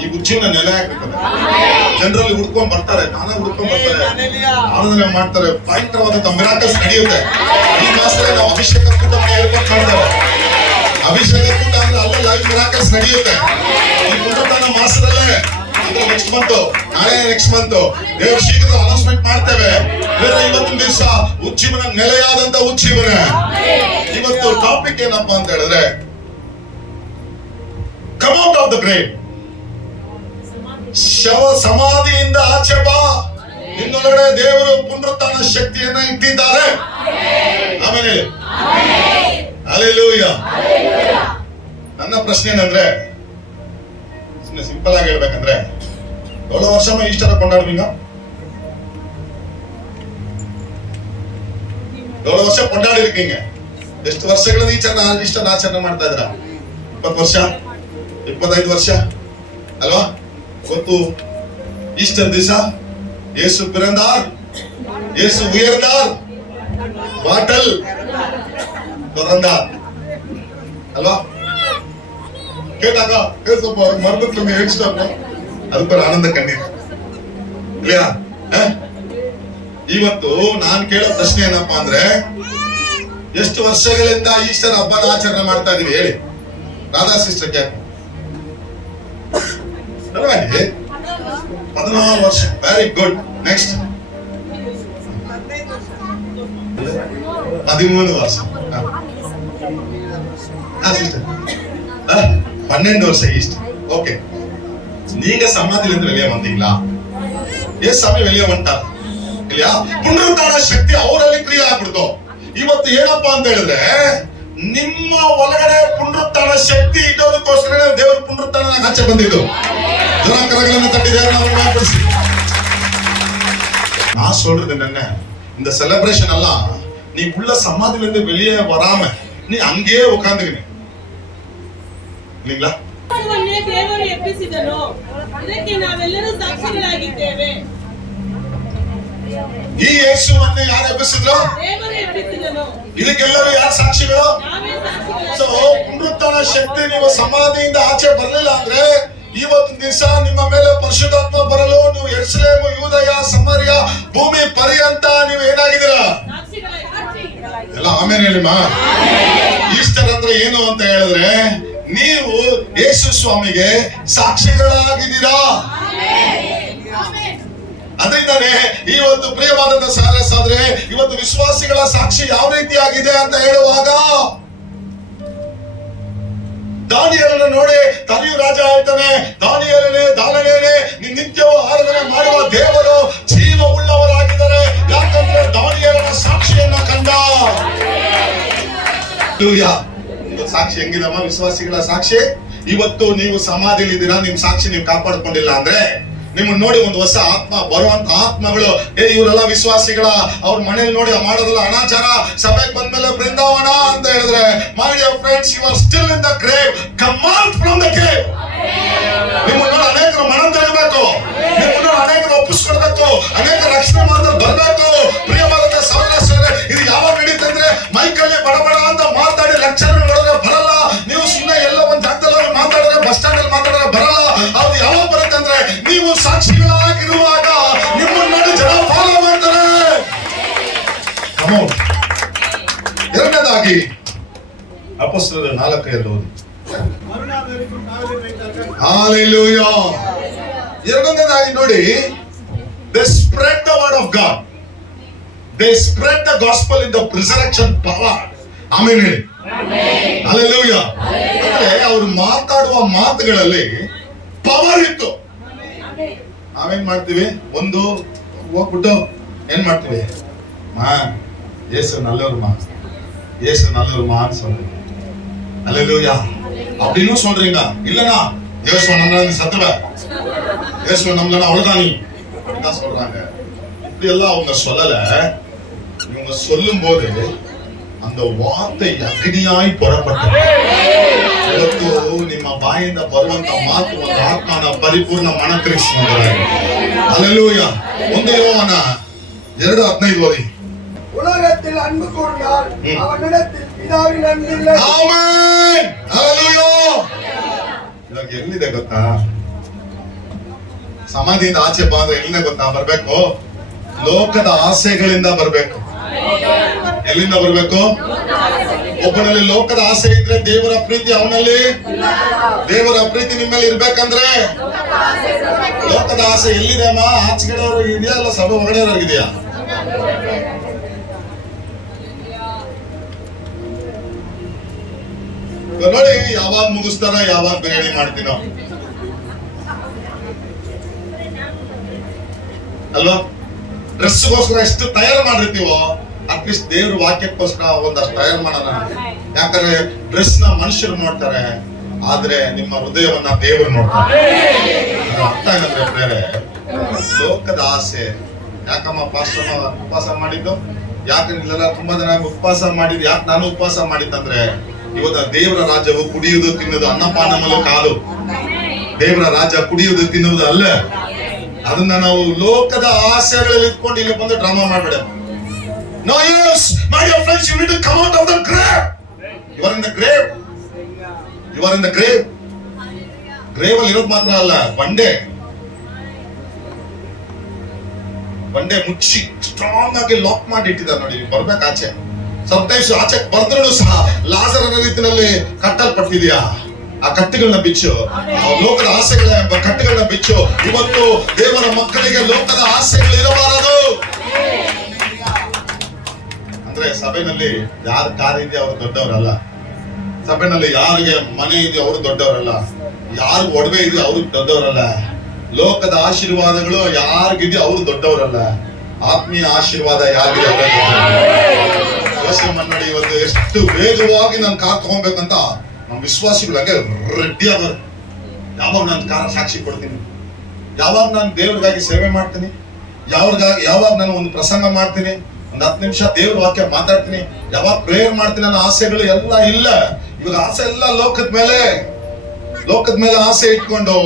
ಈ ಉಜ್ಜೀವನ ನೆಲೆ ಆಗಿರ್ತದೆ. ಜನರಲ್ಲಿ ಹುಡ್ಕೊಂಡ್ ಬರ್ತಾರೆ, ನಾನೇ ಹುಡ್ಕೊಂಡ್ ಬರ್ತಾರೆ, ಆರಾಧನೆ ಮಾಡ್ತಾರೆ, ಭಯಂಕರವಾದಂತ ಮಿರಾಕಲ್ಸ್ ನಡೆಯುತ್ತೆ. ಈ ಮಾಸದಲ್ಲಿ ನಾವು ಅಭಿಷೇಕ ಕೂಟ ಹೇಳ್ಕೊಂಡು ಮಾಡ್ತೇವೆ. ಅಭಿಷೇಕ ಕೂಟ ಅಂದ್ರೆ ಅಲ್ಲೇ ಲೈವ್ ಮಿರಾಕಲ್ಸ್ ನಡೆಯುತ್ತೆ. ಈ ಪುನರುತ್ಥಾನ ಮಾಸದಲ್ಲೇ ಅಂದ್ರೆ ನೆಕ್ಸ್ಟ್ ಮಂತ್, ನಾಳೆ ನೆಕ್ಸ್ಟ್ ಮಂತ್ ದೇವರು ಶೀಘ್ರ ಅನೌನ್ಸ್ಮೆಂಟ್ ಮಾಡ್ತೇವೆ. ಬೇರೆ ಇವತ್ತಿನ ದಿವಸ ಉಜ್ಜೀವನ ನೆಲೆಯಾದಂತ ಉಜ್ಜೀವನ. ಇವತ್ತು ಟಾಪಿಕ್ ಏನಪ್ಪಾ ಅಂತ ಹೇಳಿದ್ರೆ, come out of the grave. ಶವ ಸಮಾಧಿಯಿಂದ ಆಚೆ ಬಾ. ನಿನ್ನೊಳಗಡೆ ದೇವರು ಪುನರುತ್ಥಾನ ಶಕ್ತಿಯನ್ನ ಇಟ್ಟಿದ್ದಾರೆ. ಆಮೇಲೆ ಹಲ್ಲೆಲೂಯಾ. ನನ್ನ ಪ್ರಶ್ನೆ ಏನಂದ್ರೆ, ಸಿಂಪಲ್ ಆಗಿ ಹೇಳ್ಬೇಕಂದ್ರೆ, எவ்வளவு வருஷமா ஈஸ்டரை கொண்டாடுவீங்க? எவ்வளவு வருஷம் கொண்டாடி இருக்கீங்க? ಎಷ್ಟು ವರ್ಷಗಳಿಂದ ಈಸ್ಟರ್ ಆಚರಣೆ ಮಾಡ್ತಾ ಇದ್ದೀರಾ? 20 ವರ್ಷ, 25 ವರ್ಷ ಅಲ್ವಾ? ಗೊತ್ತು, ಈಸ್ಟರ್ ದಿವಸ ಯೇಸು பிறந்தார், ಯೇಸು உயர்ந்தார், ಬಾಟಲ್ திறந்தார் ಅಲ್ವಾ? ಕೇಟಾಗ ಏಸಪ್ಪ ಮರದಕ್ಕೆ ಹೇಳ್ಸ್ತಾರ, ಅದಕ್ಕೆ ಆನಂದ ಕಣ್ಣೀರು ಇಲ್ಲೆಯಾ? ಇವತ್ತು ನಾನು ಕೇಳೋ ಪ್ರಶ್ನೆ ಏನಪ್ಪಾ ಅಂದ್ರೆ, ಎಷ್ಟು ವರ್ಷಗಳಿಂದ ಈಸ್ಟರ್ ಹಬ್ಬದ ಆಚರಣೆ ಮಾಡ್ತಾ ಇದೀವಿ ಹೇಳಿ? ರಾಧಾ ಸಿಸ್ಟರ್ ಕ್ಯಾಪ್ 14 ವರ್ಷ. Very good. ನೆಕ್ಸ್ಟ್ 13 ವರ್ಷ. சிஸ்டர் 12 வருஷம் ஈஸ்ட். ஓகே, நீங்க சமாதியில இருந்து வெளியே வந்தீங்களா? ஏசாமி வெளியே வந்துட்டார் இல்லையா? ಪುನರುತ್ಥಾನ ಶಕ್ತಿ ಅವರಲ್ಲಿ ಕ್ರಿಯೆ ಆಗ್ಬಿಡ್ತು. ಇವತ್ತು ಏನಪ್ಪಾ ಅಂತ ಹೇಳಿದ್ರೆ, ನಿಮ್ಮ ಒಳಗಡೆ ಪುನರುತ್ಥಾನ ಶಕ್ತಿ ಇಡೋದಕ್ಕೋಸ್ಕರ ದೇವರ ಪುನರುತ್ಥಾನ ಆಚೆ ಬಂದಿದ್ದು. ಜನ ಕರಗಳನ್ನು ತಟ್ಟಿದ್ದಾರೆ, ನಾವು ಮಾರ್ಪಡಿಸಿ. நான் சொல்றது என்ன, இந்த செலிப்ரேஷன் எல்லாம் நீ உள்ள சமாதியில இருந்து வெளியே வராம நீ அங்கேயே உட்கார்ந்துக்கினு இல்லீங்களா? ದೇವರು ಎಬ್ಬಿಸಿದನು, ಇದಕ್ಕೆ ನಾವೆಲ್ಲರೂ ಸಾಕ್ಷಿಗಳಾಗಿದ್ದೇವೆ. ಈ ಯೇಸುವನ್ನು ಯಾರು ಎಬ್ಬಿಸಿದ್ರು? ದೇವರು ಎಬ್ಬಿಸಿದನು. ಇದಕ್ಕೆಲ್ಲರೂ ಯಾರು ಸಾಕ್ಷಿಗಳು? ನಾವೇ ಸಾಕ್ಷಿಗಳಾಗಿದ್ದೇವೆ. ಸೊ ಪುನರುತ್ಥಾನ ಶಕ್ತಿ ನೀವು ಸಮಾಧಿಯಿಂದ ಆಚೆ ಬರಲಿಲ್ಲ ಅಂದ್ರೆ ಇವತ್ತು ದಿವಸ ನಿಮ್ಮ ಮೇಲೆ ಪರಿಶುದ್ಧಾತ್ಮ ಬರಲು ನೀವು ಯೆರೂಸಲೇಮ್, ಯೂದಯ, ಸಮಾರ್ಯ ಭೂಮಿ ಪರ್ಯಂತ ನೀವು ಏನಾಗಿದ್ದೀರಾ? ಎಲ್ಲ ಆಮೇಲೆ ಹೇಳಿಮ್ಮ. ಈಸ್ಟರ್ ಅಂದ್ರೆ ಏನು ಅಂತ ಹೇಳಿದ್ರೆ ನೀವು ಯೇಸು ಸ್ವಾಮಿಗೆ ಸಾಕ್ಷಿಗಳಾಗಿದ್ದೀರಾ. ಅದರಿಂದಾನೆ ಇವತ್ತು ಪ್ರಿಯವಾದಂತ ಸಾದ್ರೆ ಇವತ್ತು ವಿಶ್ವಾಸಿಗಳ ಸಾಕ್ಷಿ ಯಾವ ರೀತಿ ಆಗಿದೆ ಅಂತ ಹೇಳುವಾಗ ದಾನಿಯೇಲನ ನೋಡಿ ತನಿಯು ರಾಜ ಹೇಳ್ತಾನೆ, ದಾನಿಯೇಲನೇ ನೀನು ನಿತ್ಯವೂ ಆರಾಧನೆ ಮಾಡುವ ದೇವರು ಜೀವ ಉಳ್ಳವರಾಗಿದ್ದಾರೆ, ಯಾಕಂದ್ರೆ ದಾನಿಯೇಲನ ಸಾಕ್ಷಿಯನ್ನ ಕಂಡ. ಸಾಕ್ಷಿ ಹೆಂಗಿದಮ್ಮ? ವಿಶ್ವಾಸಿಗಳ ಸಾಕ್ಷಿ. ಇವತ್ತು ನೀವು ಸಮಾಧಿಲಿ ಇದ್ದೀರಾ, ನಿಮ್ ಸಾಕ್ಷಿ ನೀವು ಕಾಪಾಡ್ಕೊಂಡಿಲ್ಲ ಅಂದ್ರೆ ನಿಮ್ಮನ್ನ ನೋಡಿ ಒಂದು ಹೊಸ ಆತ್ಮ ಬರುವಂತ ಆತ್ಮಗಳು, ಇವರೆಲ್ಲ ವಿಶ್ವಾಸಿಗಳ ಅವ್ರ ಮನೇಲಿ ನೋಡಿ ಮಾಡೋದಲ್ಲ ಅನಾಚಾರ, ಸಭೆಗೆ ಬಂದ್ಮೇಲೆ ಬೃಂದಾವನ ಅಂತ ಹೇಳಿದ್ರೆ my dear friends, you are still in the grave, come out from the grave. ನಿಮ್ಮನ್ನ ನೋಡಿ ಅನೇಕರು ಮನ ತೆರಬೇಕು, ನಿಮ್ಮನ್ನ ನೋಡಿ ಅನೇಕರು ಒಪ್ಪಿಸ್ಕೊಡ್ಬೇಕು, ಅನೇಕ ರಕ್ಷಣೆ ಮಾಡಿದ್ರೆ ಬರ್ಬೇಕು. ಪ್ರಿಯವಾದಂತ ಸಹೋದರ, ಇದು ಯಾವಾಗ ನಡೀತಂದ್ರೆ ಮೈಕಲ್ಲಿ ಬಡಬಡ ಅಂತ ಮಾತಾಡಿ ಲೆಕ್ಚರ್ ನೋಡಿದ್ರೆ ಬರಲ್ಲ. ನೀವು ಸುಮ್ಮನೆ ಎಲ್ಲ ಒಂದ್ ಜಾಗದಲ್ಲಿ ಮಾತಾಡಿದ್ರೆ, ಬಸ್ ಸ್ಟ್ಯಾಂಡ್ ಅಲ್ಲಿ ಮಾತಾಡಿದ್ರೆ ಬರಲ್ಲ. ಅದು ಯಾವಾಗ ಬರುತ್ತೆ ಅಂದ್ರೆ ನೀವು ಸಾಕ್ಷಿಗಳಾಗಿರುವಾಗ ನಿಮ್ಮನ್ನ ನೋಡಿ ಜನ ಫಾಲೋ ಮಾಡ್ತಾರೆ. ಎರಡನೇದಾಗಿ ಅಪೊಸ್ತಲರ 4:5 ಓದಿ. ಹಲ್ಲೆಲೂಯಾ. ಎರಡನೇದಾಗಿ ನೋಡಿ, they spread the word of God. They spread the gospel in the resurrection power. Amen ಹೇಳಿ. ಹಲ್ಲೆಲೂಯಾ. ಅಂದ್ರೆ ಅವರು ಮಾತಾಡುವ ಮಾತುಗಳಲ್ಲಿ ಪವರ್ ಇತ್ತು. ನಾವೇನ್ ಮಾಡ್ತೀವಿ? ಒಂದು ಹೋಗ್ಬಿಟ್ಟು ಏನ್ ಮಾಡ್ತೀವಿ? ಯೇಸು நல்லவருமா, ಯೇசு நல்லவருமா ಅಂತ சொல்றீங்க. ஹல்லேலூயா. அப்படின்னு சொல்றீங்க. இல்லனா இயேசு நம்மள சத்துவ, இயேசு நம்மள அவ்வளவுதான் நீ என்ன சொல்றாங்க. இப்படி எல்லாம் அவங்க சொல்லல. இவங்க சொல்லும் போது அந்த ವಾರ್ತೆ ಅಗ್ನಿಯಾಗಿ ಹೊರಪಟ್ಟது. ಇವತ್ತು ನಿಮ್ಮ ಬಾಯಿಂದ ಬರುವಂತ ಮಾತು ಒಂದು ಆತ್ಮನ ಪರಿಪೂರ್ಣ ಮನಕರಿಸುತ್ತದೆ. ಹಲ್ಲೆಲೂಯಾ. 1 ಯೋಹಾನ 2:15 ಓದಿ. உலகத்தில் அன்பு கூர்ந்தால் அவனிடத்தில் பிதாவின் அன்பில்லை. ಆಮೆನ್. ಹಲ್ಲೆಲೂಯಾ. ಇವಾಗ ಎಲ್ಲಿದೆ ಗೊತ್ತಾ? ಸಮಾಧಿಯಿಂದ ಆಚೆ ಬಂದ್ರೆ ಎಲ್ಲಿಂದ ಗೊತ್ತಾ ಬರ್ಬೇಕು? ಲೋಕದ ಆಸೆಗಳಿಂದ ಬರ್ಬೇಕು. ಎಲ್ಲಿಂದ ಬರ್ಬೇಕು? ಒಬ್ಬನಲ್ಲಿ ಲೋಕದ ಆಸೆ ಇದ್ರೆ ದೇವರ ಪ್ರೀತಿ ಅವನಲ್ಲಿ, ದೇವರ ಪ್ರೀತಿ ನಿಮ್ಮಲ್ಲಿ ಇರ್ಬೇಕಂದ್ರೆ ಲೋಕದ ಆಸೆ ಎಲ್ಲಿದೆ ಅಮ್ಮ? ಆಚೆಗಡೆಯವ್ರಿಗೆ ಇದೆಯಾ ಅಲ್ಲ ಸಭೆ ಹೊರಗಡೆಯವ್ರಿಗಿದೆಯಾ? ನೋಡಿ, ಯಾವಾಗ ಮುಗಿಸ್ತಾರ, ಯಾವಾಗ ಬಿರಿಯಾನಿ ಮಾಡ್ತೀನೋ ಅಲ್ವಾ? ಡ್ರೆಸ್ಗೋಸ್ಕರ ಎಷ್ಟು ತಯಾರು ಮಾಡಿರ್ತೀವೋ ಅಟ್ಲೀಸ್ಟ್ ದೇವ್ರ ವಾಕ್ಯಕ್ಕೋಸ್ಕರ ಒಂದಷ್ಟು ತಯಾರು ಮಾಡೋಣ. ಯಾಕಂದ್ರೆ ಡ್ರೆಸ್ ನ ಮನುಷ್ಯರು ನೋಡ್ತಾರೆ, ಆದ್ರೆ ನಿಮ್ಮ ಹೃದಯವನ್ನ ದೇವರು ನೋಡ್ತಾರೆ. ಅರ್ಥ ಏನಂದ್ರೆ ಬೇರೆ ಲೋಕದ ಆಸೆ. ಯಾಕಮ್ಮ ಪಾಸ್ಟರ್ ಉಪವಾಸ ಮಾಡಿದ್ದು? ಯಾಕೆ ಇಲ್ಲೆಲ್ಲ ತುಂಬಾ ಜನ ಉಪವಾಸ ಮಾಡಿದ್ ಯಾಕೆ ನಾನು ಉಪವಾಸ ಮಾಡಿದ್ದಂದ್ರೆ ಇವತ್ತು ದೇವರ ರಾಜ್ಯವು ಕುಡಿಯುವುದು ತಿನ್ನುವುದು ಅನ್ನಪಾನ ಮೇಲೆ ಕಾಲು. ದೇವರ ರಾಜ್ಯ ಕುಡಿಯುವುದು ತಿನ್ನುವುದು ಅಲ್ಲ. ಅದನ್ನ ನಾವು ಲೋಕದ ಆಸೆಗಳಲ್ಲಿ ಇಟ್ಕೊಂಡು ಇಲ್ಲಿ ಬಂದು ಡ್ರಾಮಾ ಮಾಡಬೇಡ. No, yes, my dear friends, you need to come out of the grave. You are in the grave. You are in the grave. Grave ಅಲ್ಲಿ ಇರೋದು ಮಾತ್ರ ಅಲ್ಲ, ಬಂಡೆ ಮುಚ್ಚಿ ಸ್ಟ್ರಾಂಗ್ ಆಗಿ ಲಾಕ್ ಮಾಡಿ ಇಟ್ಟಿದ್ದಾರೆ ನೋಡಿ. ಬರ್ಬೇಕು ಆಚೆ. ಸಮ್ಟೈಮ್ಸ್ ಆಚೆ ಬರ್ದ್ರೂ ಸಹ ಲಾಜರನ ರೀತಿಯಲ್ಲಿ ಕಟ್ಟಲ್ಪಟ್ಟಿದ್ಯಾ? ಆ ಕಟ್ಟುಗಳನ್ನ ಬಿಚ್ಚು, ಲೋಕದ ಆಸೆಗಳ ಎಂಬ ಕಟ್ಟುಗಳನ್ನ ಬಿಚ್ಚು. ಇವತ್ತು ದೇವರ ಮಕ್ಕಳಿಗೆ ಲೋಕದ ಆಸೆಗಳು ಇರಬಾರದು. ಅಂದ್ರೆ ಸಭೆನಲ್ಲಿ ಯಾರ ಕಾರ್ ಇದೆಯಾ ಅವರು ದೊಡ್ಡವರಲ್ಲ. ಸಭೆನಲ್ಲಿ ಯಾರಿಗೆ ಮನೆ ಇದೆಯೋ ಅವರು ದೊಡ್ಡವರಲ್ಲ. ಯಾರಿಗ ಒಡವೆ ಇದೆಯೋ ಅವರು ದೊಡ್ಡವರಲ್ಲ. ಲೋಕದ ಆಶೀರ್ವಾದಗಳು ಯಾರಿಗಿದೆಯೋ ಅವರು ದೊಡ್ಡವರಲ್ಲ. ಆತ್ಮೀಯ ಆಶೀರ್ವಾದ ಯಾರಿಗಿದೆ ಅವರೇ ದೊಡ್ಡವರು. ಯೋಚನೆ ಮಾಡಿ, ಇವತ್ತು ಎಷ್ಟು ಎಷ್ಟು ವೇಗವಾಗಿ ನಾನು ಕಾರ್ ತಗೊಬೇಕಂತ ನಮ್ಮ ವಿಶ್ವಾಸಿಗಳು ಹಂಗೆ ರೆಡಿ ಆಗೋರು. ಯಾವಾಗ ನಾನು ಕಾರ್ ಸಾಕ್ಷಿ ಕೊಡ್ತೀನಿ, ಯಾವಾಗ ನಾನು ದೇವ್ರಿಗಾಗಿ ಸೇವೆ ಮಾಡ್ತೀನಿ, ಯಾವಾಗ ನಾನು ಒಂದು ಪ್ರಸಂಗ ಮಾಡ್ತೀನಿ, ಒಂದು 10 ನಿಮಿಷ ದೇವ್ರ ವಾಕ್ಯ ಮಾತಾಡ್ತೀನಿ, ಯಾವಾಗ ಪ್ರೇಯರ್ ಮಾಡ್ತೀನಿ, ನನ್ನ ಆಸೆಗಳು ಎಲ್ಲ ಇಲ್ಲ. ಇವಾಗ ಆಸೆ ಎಲ್ಲ ಲೋಕದ ಮೇಲೆ ಆಸೆ ಇಟ್ಕೊಂಡು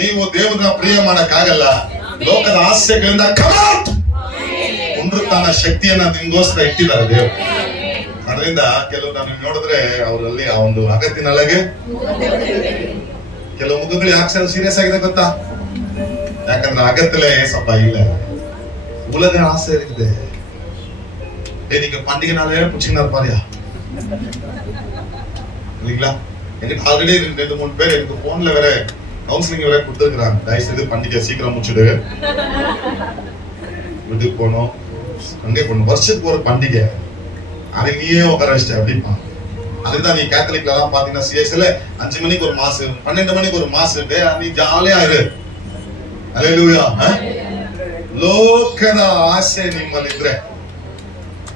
ನೀವು ದೇವ್ರನ್ನ ಪ್ರಿಯ ಮಾಡಕ್ ಆಗಲ್ಲ. ಲೋಕದ ಆಸೆಗಳಿಂದ ಪುನರುತ್ಥಾನ ಶಕ್ತಿಯನ್ನ ನಿಮ್ಗೋಸ್ಕರ ಇಟ್ಟಿದ್ದಾರೆ ದೇವ್ರು. ಅದರಿಂದ ಕೆಲವು ನಾನು ನೋಡಿದ್ರೆ ಅವರಲ್ಲಿ ಆ ಒಂದು ಅಗತ್ತಿನೊಳಗೆ ಕೆಲವು ಮುಖಗಳು ಯಾಕೆ ಸೀರಿಯಸ್ ಆಗಿದೆ ಗೊತ್ತಾ? ಯಾಕಂದ್ರೆ ಅಗತ್ತಲೇ ಸ್ವಲ್ಪ ಇಲ್ಲ, உலக ஆசை இருக்குது. நீங்க பண்டிகை நாளே பிடிச்சிங்கனாரு பாரியா இல்லைங்களா? என்கிட்ட ஆல்ரெடி 2-3 பேர் எனக்கு போன்ல வேற கவுன்சிலிங் வேற கொடுத்துருக்காங்க. தயவு செய்து பண்டிகை சீக்கிரம் முடிச்சுடு, வீட்டுக்கு போகணும், அங்கே போகணும், வருஷத்துக்கு ஒரு பண்டிகை, அதை நீயே உட்கார வச்சிட்ட அப்படிப்பா. அதுதான் நீ கேத்தலிக்ல எல்லாம் பாத்தீங்கன்னா சிஎஸ்ல 5 மணிக்கு ஒரு மாசு, 12 மணிக்கு ஒரு மாசு, நீ ஜாலியா இரு. அல்லேலூயா. ಲೋಕದ ಆಸೆ ನಿಮ್ಮಲ್ಲಿದ್ರೆ,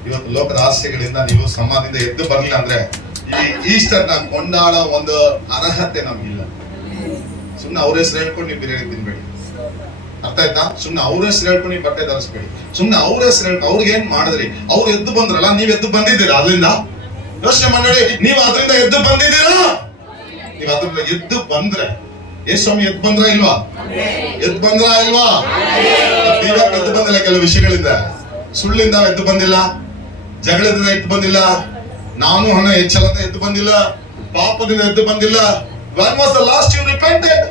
ಇವತ್ತು ಲೋಕದ ಆಸೆಗಳಿಂದ ನೀವು ಸಮಾಧಿಯಿಂದ ಎದ್ದು ಬರಲಿಲ್ಲ ಅಂದ್ರೆ ಈ ಈಸ್ಟರ್ ನ ಕೊಂಡಾಡೋ ಒಂದು ಅರ್ಹತೆ ನಮ್ಗಿಲ್ಲ. ಸುಮ್ನೆ ಅವ್ರ ಹೆಸರು ಹೇಳ್ಕೊಂಡು ನೀವು ಬಿರಿಯಾನಿ ತಿನ್ಬೇಡಿ, ಅರ್ಥ ಆಯ್ತಾ? ಸುಮ್ನೆ ಅವ್ರ ಹೆಸರು ಹೇಳ್ಕೊಂಡು ನೀವು ಬಟ್ಟೆ ಧರಿಸ್ಬೇಡಿ. ಸುಮ್ನೆ ಅವ್ರ ಹೆಸರು ಹೇಳ್ಕೊಂಡು ಅವ್ರಿಗೆ ಏನ್ ಮಾಡಿದ್ರಿ, ಅವ್ರು ಎದ್ದು ಬಂದ್ರಲ್ಲ, ನೀವ್ ಎದ್ದು ಬಂದಿದ್ದೀರಾ? ಅದ್ರಿಂದ ಯೋಚನೆ ಮಾಡಿ, ನೀವು ಅದರಿಂದ ಎದ್ದು ಬಂದಿದ್ದೀರಾ? ನೀವು ಅದರಿಂದ ಎದ್ದು ಬಂದ್ರೆ ಏ ಸ್ವಾಮಿ ಎದ್ದು ಬಂದ್ರ ಇಲ್ವಾ? ಎದ್ದು ಬಂದ್ರ ಇಲ್ವಾ? ನೀವ್ಯಾಕೆ ಎದ್ದು ಬಂದಿಲ್ಲ? ಕೆಲವು ವಿಷಯಗಳಿಂದ, ಸುಳ್ಳಿಂದ ಎದ್ದು ಬಂದಿಲ್ಲ, ಜಗಳದಿಂದ ಎದ್ದು ಬಂದಿಲ್ಲ, ನಾನು ಹಣ ಹೆಚ್ಚಲಂತ ಎದ್ದು ಬಂದಿಲ್ಲ, ಪಾಪದಿಂದ ಎದ್ದು ಬಂದಿಲ್ಲ. When was the last you repented?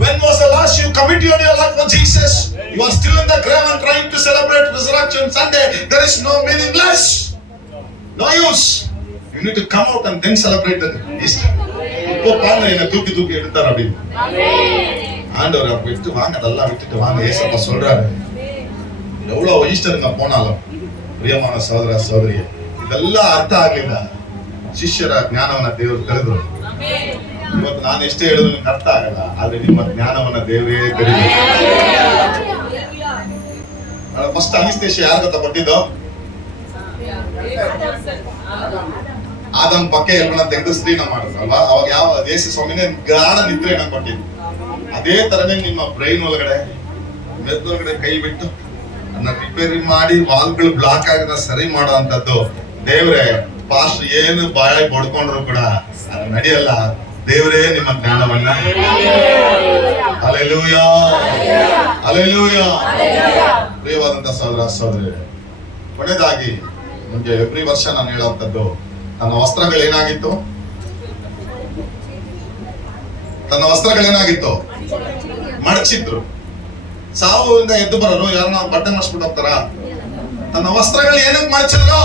When was the last you committed your life for Jesus? You are still in the grave and trying to celebrate Resurrection Sunday. There is no meaningless, no use. You need to come out and then celebrate the Easter. இப்போ பாருங்க, என்ன தூக்கி எடுத்தார் அப்படின்னு. ஆண்டவர் விட்டு வாங்க, அதெல்லாம் விட்டுட்டு வாங்க. ஏசப்பா சொல்றாரு, எவ்வளவு ஈஸ்டருங்க போனாலும் ಪ್ರಿಯಮಾನ ಸಹೋದರ ಸಹೋದರಿ, ಇದೆಲ್ಲ ಅರ್ಥ ಆಗ್ಲಿಲ್ಲ. ಶಿಷ್ಯರ ಜ್ಞಾನವನ್ನ ದೇವರು ತೆರೆದ್ರು. ಇವತ್ತು ನಾನು ಎಷ್ಟೇ ಹೇಳಿದ್ರು ನಿಮ್ಗೆ ಅರ್ಥ ಆಗಲ್ಲ, ಆದ್ರೆ ನಿಮ್ಮ ಜ್ಞಾನವನ್ನ ದೇವರೇ ತೆರೆದ್ರು. ಫಸ್ಟ್ ಅನಿಸ್ತೇಶಿಯ ಯಾರು ಗೊತ್ತಾ ಕೊಟ್ಟಿದ್ದು? ಆದಮ್ ಪಕ್ಕೆ ಎಲ್ಲನ ತೆಗೆದು ಸ್ತ್ರೀನ ಮಾಡಿದ್ರು ಅಲ್ವಾ? ಅವಾಗ ಯಾವ ಯೇಸು ಸ್ವಾಮಿನೇ ಗಾಢ ನಿದ್ರೆನ ಕೊಟ್ಟಿದ್ದು. ಅದೇ ತರನೇ ನಿಮ್ಮ ಬ್ರೈನ್ ಒಳಗಡೆ, ಮೆದುಳೊಳಗಡೆ ಕೈ ಬಿಟ್ಟು ಅದನ್ನ ರಿಪೇರಿ ಮಾಡಿ ವಾಲ್ಗಳು ಬ್ಲಾಕ್ ಆಗದ ಸರಿ ಮಾಡೋ ಅಂತದ್ದು. ದೇವ್ರೆ, ಪಾಸ್ಟ್ ಏನು ಬಾಯಿ ಬಡ್ಕೊಂಡ್ರು ಕೂಡ ಅದು ನಡೆಯಲ್ಲ. ದೇವರೇ ನಿಮ್ಮ ಜ್ಞಾನವನ್ನ, ಹಲ್ಲೆಲೂಯಾ ಹಲ್ಲೆಲೂಯಾ. ಪ್ರಿಯವಾದಂತ ಸಹೋದರ ಸಹೋದರಿ, ಕೊನೆಯದಾಗಿ ನಿಮ್ಗೆ ಎವ್ರಿ ವರ್ಷ ನಾನು ಹೇಳುವಂತದ್ದು, ತನ್ನ ವಸ್ತ್ರಗಳೇನಾಗಿತ್ತು? ಮಡಚಿದ್ರು. ಸಾವುಯಿಂದ ಎದ್ದು ಬರೋರು ಯಾರನ್ನ ಬಟ್ಟೆ ಮಾಡಿಸ್ಬಿಟ್ಟು ಹೋಗ್ತಾರ? ತನ್ನ ವಸ್ತ್ರಗಳು ಏನಕ್ಕೆ ಮಡಚಿದ್ರು?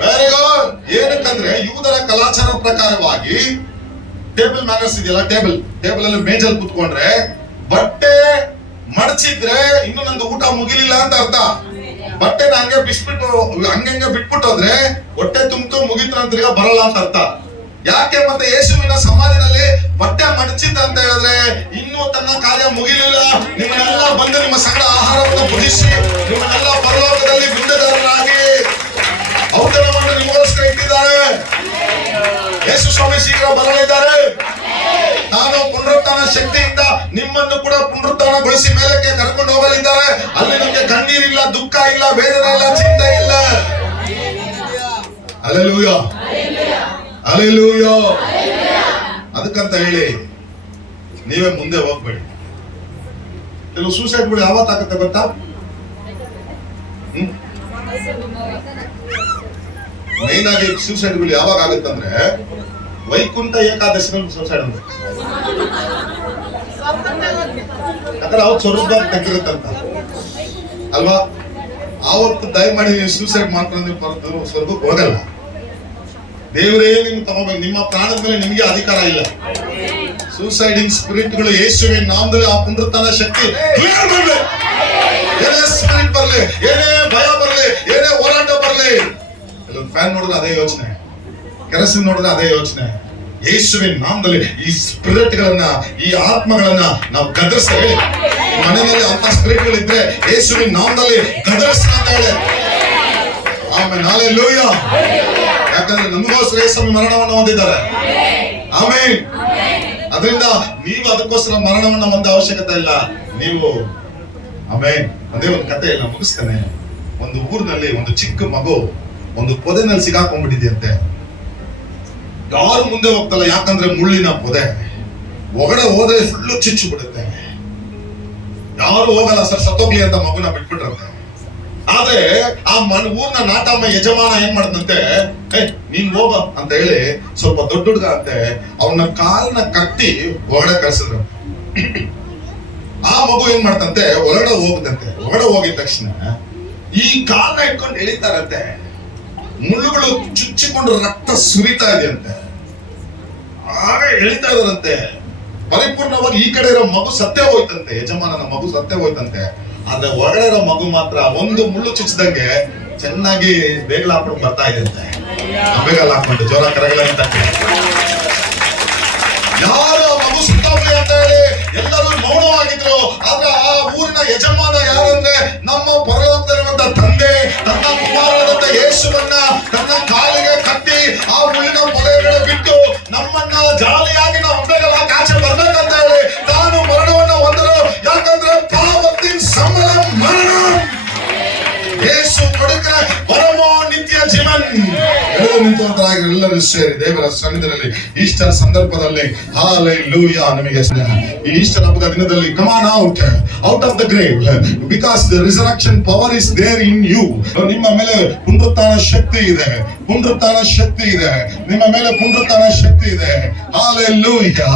Very good. ಏನಕ್ಕಂದ್ರೆ ಯೂದರ ಕಲಾಚಾರ ಪ್ರಕಾರವಾಗಿ ಟೇಬಲ್ ಮ್ಯಾನರ್ಸ್ ಇದೆಯಲ್ಲ, ಟೇಬಲ್ ಅಲ್ಲಿ ಮೇಜಲ್ಲಿ ಕುತ್ಕೊಂಡ್ರೆ ಬಟ್ಟೆ ಮಡಚಿದ್ರೆ ಇನ್ನು ನಂದು ಊಟ ಮುಗಿಲಿಲ್ಲ ಅಂತ ಅರ್ಥ. ಬಟ್ಟೆನ ಹಂಗೆ ಹಂಗೆ ಬಿಟ್ಬಿಟ್ಟು ಹೋದ್ರೆ ಹೊಟ್ಟೆ ತುಂಬಿತು ಮುಗಿತು ಅಂತ ತಿರ್ಗಾ ಬರಲ್ಲ ಅಂತ ಅರ್ಥ. ಯಾಕೆ? ಮತ್ತೆ ಯೇಸುವಿನ ಸಮಾಧಿನಲ್ಲಿ ಬಟ್ಟೆ ಮಡಚಿದ್ದ ಅಂತ ಹೇಳಿದ್ರೆ ಇನ್ನೂ ತನ್ನ ಕಾರ್ಯ ಮುಗಿಲಿಲ್ಲ. ನಿಮ್ಮನ್ನೆಲ್ಲ ಬಂದು ನಿಮ್ಮ ಸಂಗಡ ಆಹಾರವನ್ನು ಭುಜಿಸಿ ನಿಮ್ಮನ್ನೆಲ್ಲ ಪರಲೋಕದಲ್ಲಿ ಬಿಂದುಗಾರರಾಗಿ ಔತಣವನ್ನು ನಿಮಗೋಸ್ಕರ ಇಟ್ಟಿದ್ದಾರೆ. ಯೇಸು ಸ್ವಾಮಿ ಶೀಘ್ರ ಬರಲಿದ್ದಾರೆ. ನಾನು ಪುನರುತ್ಥಾನ ಶಕ್ತಿಯಿಂದ ನಿಮ್ಮನ್ನು ಕೂಡ ಪುನರುತ್ಥಾನಗೊಳಿಸಿ ಮೇಲಕ್ಕೆ ಕರ್ಕೊಂಡು ಹೋಗಲಿದ್ದಾರೆ. ಅಲ್ಲಿ ನಿಮಗೆ ಕಣ್ಣೀರಿಲ್ಲ, ದುಃಖ ಇಲ್ಲ, ವೇದನೆ ಇಲ್ಲ, ಚಿಂತೆ ಇಲ್ಲ. Hallelujah hallelujah. ಅದಕ್ಕಂತ ಹೇಳಿ ನೀವೇ ಮುಂದೆ ಹೋಗ್ಬೇಡಿ. ಕೆಲವು ಸೂಸೈಡ್ಗಳು ಯಾವತ್ತಾಗುತ್ತೆ ಗೊತ್ತಾ? ಮೈನ್ ಆಗಿ ಸೂಸೈಡ್ಗಳು ಯಾವಾಗ ಆಗುತ್ತಂದ್ರೆ ವೈಕುಂಠ ಏಕಾದಶಿನಲ್ಲಿ ಸೂಸೈಡ್ ಅಂತ. ಯಾಕಂದ್ರೆ ಅವತ್ತು ಸ್ವರೂಪ ತೆಗೆದಿರುತ್ತಂತ ಅಲ್ವಾ? ಆವತ್ತು ದಯಮಾಡಿ ನೀವು ಸೂಸೈಡ್ ಮಾಡ್ಕೊಂಡು ಹೊರತು ಸ್ವರ್ಗಕ್ಕೆ ಹೋಗಲ್ಲ. ದೇವರೇ ನಿಮ್ಗೆ ತಗೋಬೇಕು. ನಿಮ್ಮ ಪ್ರಾಣದ ಮೇಲೆ ನಿಮಗೆ ಅಧಿಕಾರ ಇಲ್ಲ. ಸೂಸೈಡಿಂಗ್ ಸ್ಪಿರಿಟ್ಗಳು ಯೇಸುವಿನ ನಾಮದಲ್ಲಿ ಆ ಪುನರುತ್ಥಾನ ಶಕ್ತಿ ಕ್ಲಿಯರ್ ಮಾಡಲಿ. ಏನೇ ಸ್ಪಿರಿಟ್ ಬರಲಿ, ಏನೇ ಭಯ ಬರಲಿ, ಏನೇ ಹೋರಾಟ ಬರಲಿ. ಕೆಲವೊಂದು ಫ್ಯಾನ್ ನೋಡಿದ್ರೆ ಅದೇ ಯೋಚನೆ, ಕೆರಸಿನ್ ನೋಡಿದ್ರೆ ಅದೇ ಯೋಚನೆ. ಯೇಸುವಿನ ನಾಮದಲ್ಲಿ ಈ ಸ್ಪಿರಿಟ್ ಗಳನ್ನ, ಈ ಆತ್ಮಗಳನ್ನ ನಾವು ಗದರಿಸ್ತಾ ಹೇಳಿ. ಮನೆಯಲ್ಲಿ ಅಂತ ಸ್ಪಿರಿಟ್ ಗಳಿದ್ರೆ ಯೇಸುವಿನ ನಾಮದಲ್ಲಿ ಗದರಿಸ್ತಾ ಅಂತ ಹೇಳಿ. ಆಮೇಲೆ ಹಲ್ಲೆಲೂಯಾ. ಯಾಕಂದ್ರೆ ನಮಗೋಸ್ಕರ ಯೇಸು ಮರಣವನ್ನು ಹೊಂದಿದ್ದಾರೆ. ಆಮೆನ್. ಅದರಿಂದ ನೀವು ಅದಕ್ಕೋಸ್ಕರ ಮರಣವನ್ನು ಹೊಂದ ಅವಶ್ಯಕತೆ ಇಲ್ಲ. ನೀವು ಆಮೆನ್. ಅದೇ ಒಂದು ಕಥೆ ಇಲ್ಲ, ಮುಗಿಸ್ತೇನೆ. ಒಂದು ಊರಿನಲ್ಲಿ ಒಂದು ಚಿಕ್ಕ ಮಗು ಒಂದು ಪೊದೆನಲ್ಲಿ ಸಿಗಾಕೊಂಡ್ಬಿಟ್ಟಿದೆಯಂತೆ. ಯಾರು ಮುಂದೆ ಹೋಗ್ತಲ್ಲ, ಯಾಕಂದ್ರೆ ಮುಳ್ಳಿನ ಪೊದೆ ಒಳಗಡೆ ಹೋದ್ರೆ ಫುಲ್ಲು ಚಿಚ್ಚು ಬಿಡುತ್ತೆ. ಯಾರು ಹೋಗಲ್ಲ, ಸರ್ ಸತ್ತೋಗ್ಲಿ ಅಂತ ಮಗುನ ಬಿಟ್ಬಿಟ್ರಂತೆ. ಆದ್ರೆ ಆ ಊರ್ನ ನಾಟಮ್ಮ ಯಜಮಾನ ಏನ್ ಮಾಡದಂತೆ, ನೀನ್ ಹೋಗ ಅಂತ ಹೇಳಿ ಸ್ವಲ್ಪ ದೊಡ್ಡ ಹುಡುಗ ಅಂತೆ ಅವನ ಕಾಲನ್ನ ಕಟ್ಟಿ ಒಳಗಡೆ ಕಳ್ಸಿದ್ರು. ಆ ಮಗು ಏನ್ ಮಾಡ್ತಂತೆ, ಒಳಗಡೆ ಹೋಗುದಂತೆ. ಒಳಗಡೆ ಹೋಗಿದ ತಕ್ಷಣ ಈ ಕಾಲನ್ನ ಇಟ್ಕೊಂಡು ಎಳಿತಾರಂತೆ. ಮುಳ್ಳುಗಳು ಚುಚ್ಚಿಕೊಂಡು ರಕ್ತ ಸುರಿತಾ ಇದೆಯಂತೆ. ಆಗ ಎಳಿತಾ ಇದಾರಂತೆ. ಪರಿಪೂರ್ಣವಾಗಿ ಈ ಕಡೆ ಇರೋ ಮಗು ಸತ್ಯ ಹೋಯ್ತಂತೆ, ಯಜಮಾನನ ಮಗು ಸತ್ಯ ಹೋಯ್ತಂತೆ. ಆದ್ರೆ ಒಳಗಡೆ ಇರೋ ಮಗು ಮಾತ್ರ ಒಂದು ಮುಳ್ಳು ಚುಚ್ಚಿದಂಗೆ ಚೆನ್ನಾಗಿ ಬೇಗಲ ಹಾಕೊಂಡು ಬರ್ತಾ ಇದೆ ಅಂತೆ. ಬೇಗಲ ಹಾಕೊಂಡು ಜೋರ ಕರಗಲ ಅಂತ ಯಾರು ಆ ಮಗು ಸುತ್ತೋಗ್ಲಿ ಅಂತ ಹೇಳಿ ಎಲ್ಲರೂ ಮೌನವಾಗಿದ್ರು. ಆದ್ರೆ ಆ ಊರಿನ ಯಜಮಾನ ಯಾರಂದ್ರೆ ನಮ್ಮ ಪರಲೋಕದಲ್ಲಿರುವಂತ ತಂದೆ ತನ್ನ ಕುಮಾರನಾದಂತ ಯೇಸುವನ್ನ ತನ್ನ ಕಾಲಿಗೆ ಕಟ್ಟಿ ಆ ಮುಳ್ಳಿನ ಪೊದೆಗಳು ಬಿಟ್ಟು ನಮ್ಮನ್ನ ಜಾಲಿಯಾಗಿ ನಾವು ಬೇಗಲ ಆಚೆ ಬರ್ಬೇಕಂತ ಹೇಳಿ ತಾನು ಮರಣವನ್ನ ಹೊಂದರು. ಯಾಕಂದ್ರೆ ಪಾಪத்தின் சம்பளம் மரணம். ಯೇಸು ಕೊಡುಗರೆ ಪರಮೋ ನಿತ್ಯ ಜೀವನ್. ಎಲ್ಲರೂ ಸೇರಿ ದೇವರ ಸನ್ನಿಧಿಯಲ್ಲಿ ಈಸ್ಟರ್ ಸಂದರ್ಭದಲ್ಲಿ ಹಾಲೆಲೂಯಾ. ನಮಗೆ ಈ ಈಸ್ಟರ್ ಹಬ್ಬದ ದಿನದಲ್ಲಿ come on out of the grave because the resurrection power is there in you. ನಿಮ್ಮ ಮೇಲೆ ಪುನರುತ್ಥಾನ ಶಕ್ತಿ ಇದೆ, ಪುನರುತ್ಥಾನ ಶಕ್ತಿ ಇದೆ, ನಿಮ್ಮ ಮೇಲೆ ಪುನರುತ್ಥಾನ ಶಕ್ತಿ ಇದೆ. ಹಾಲೆಲೂಯಾ.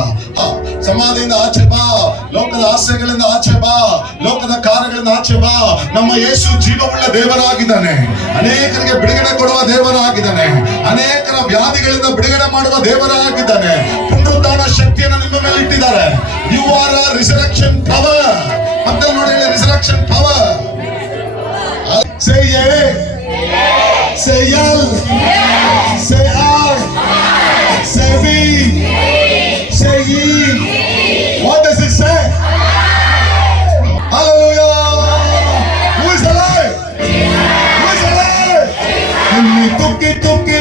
ಸಮಾಧಿಯಿಂದ ಆಚೆ ಬಾ, ಲೋಕದ ಆಸೆಗಳಿಂದ ಆಚೆ ಬಾ, ಲೋಕದ ಕಾರ್ಯಗಳಿಂದ ಆಚೆ ಬಾ. ನಮ್ಮ ಯೇಸು ಜೀವವುಳ್ಳ ದೇವರಾಗಿದ್ದಾನೆ. ಅನೇಕರಿಗೆ ಬಿಡುಗಡೆ ಕೊಡುವ ದೇವರಾಗಿದ್ದಾನೆ. ಅನೇಕರ ವ್ಯಾಧಿಗಳಿಂದ ಬಿಡುಗಡೆ ಮಾಡುವ ದೇವರಾಗಿದ್ದಾನೆ. ಪುನರುತ್ಥಾನ ಶಕ್ತಿಯನ್ನು ನಿಮ್ಮ ಮೇಲೆ ಇಟ್ಟಿದ್ದಾರೆ. You are a resurrection power. ಮತ್ತೆ ನೋಡಿ, resurrection power. Say yeah. Say yes. Say I. Say we. Say ye. What does it say? Hallelujah. Who is alive? Who is alive? Tukki tukki.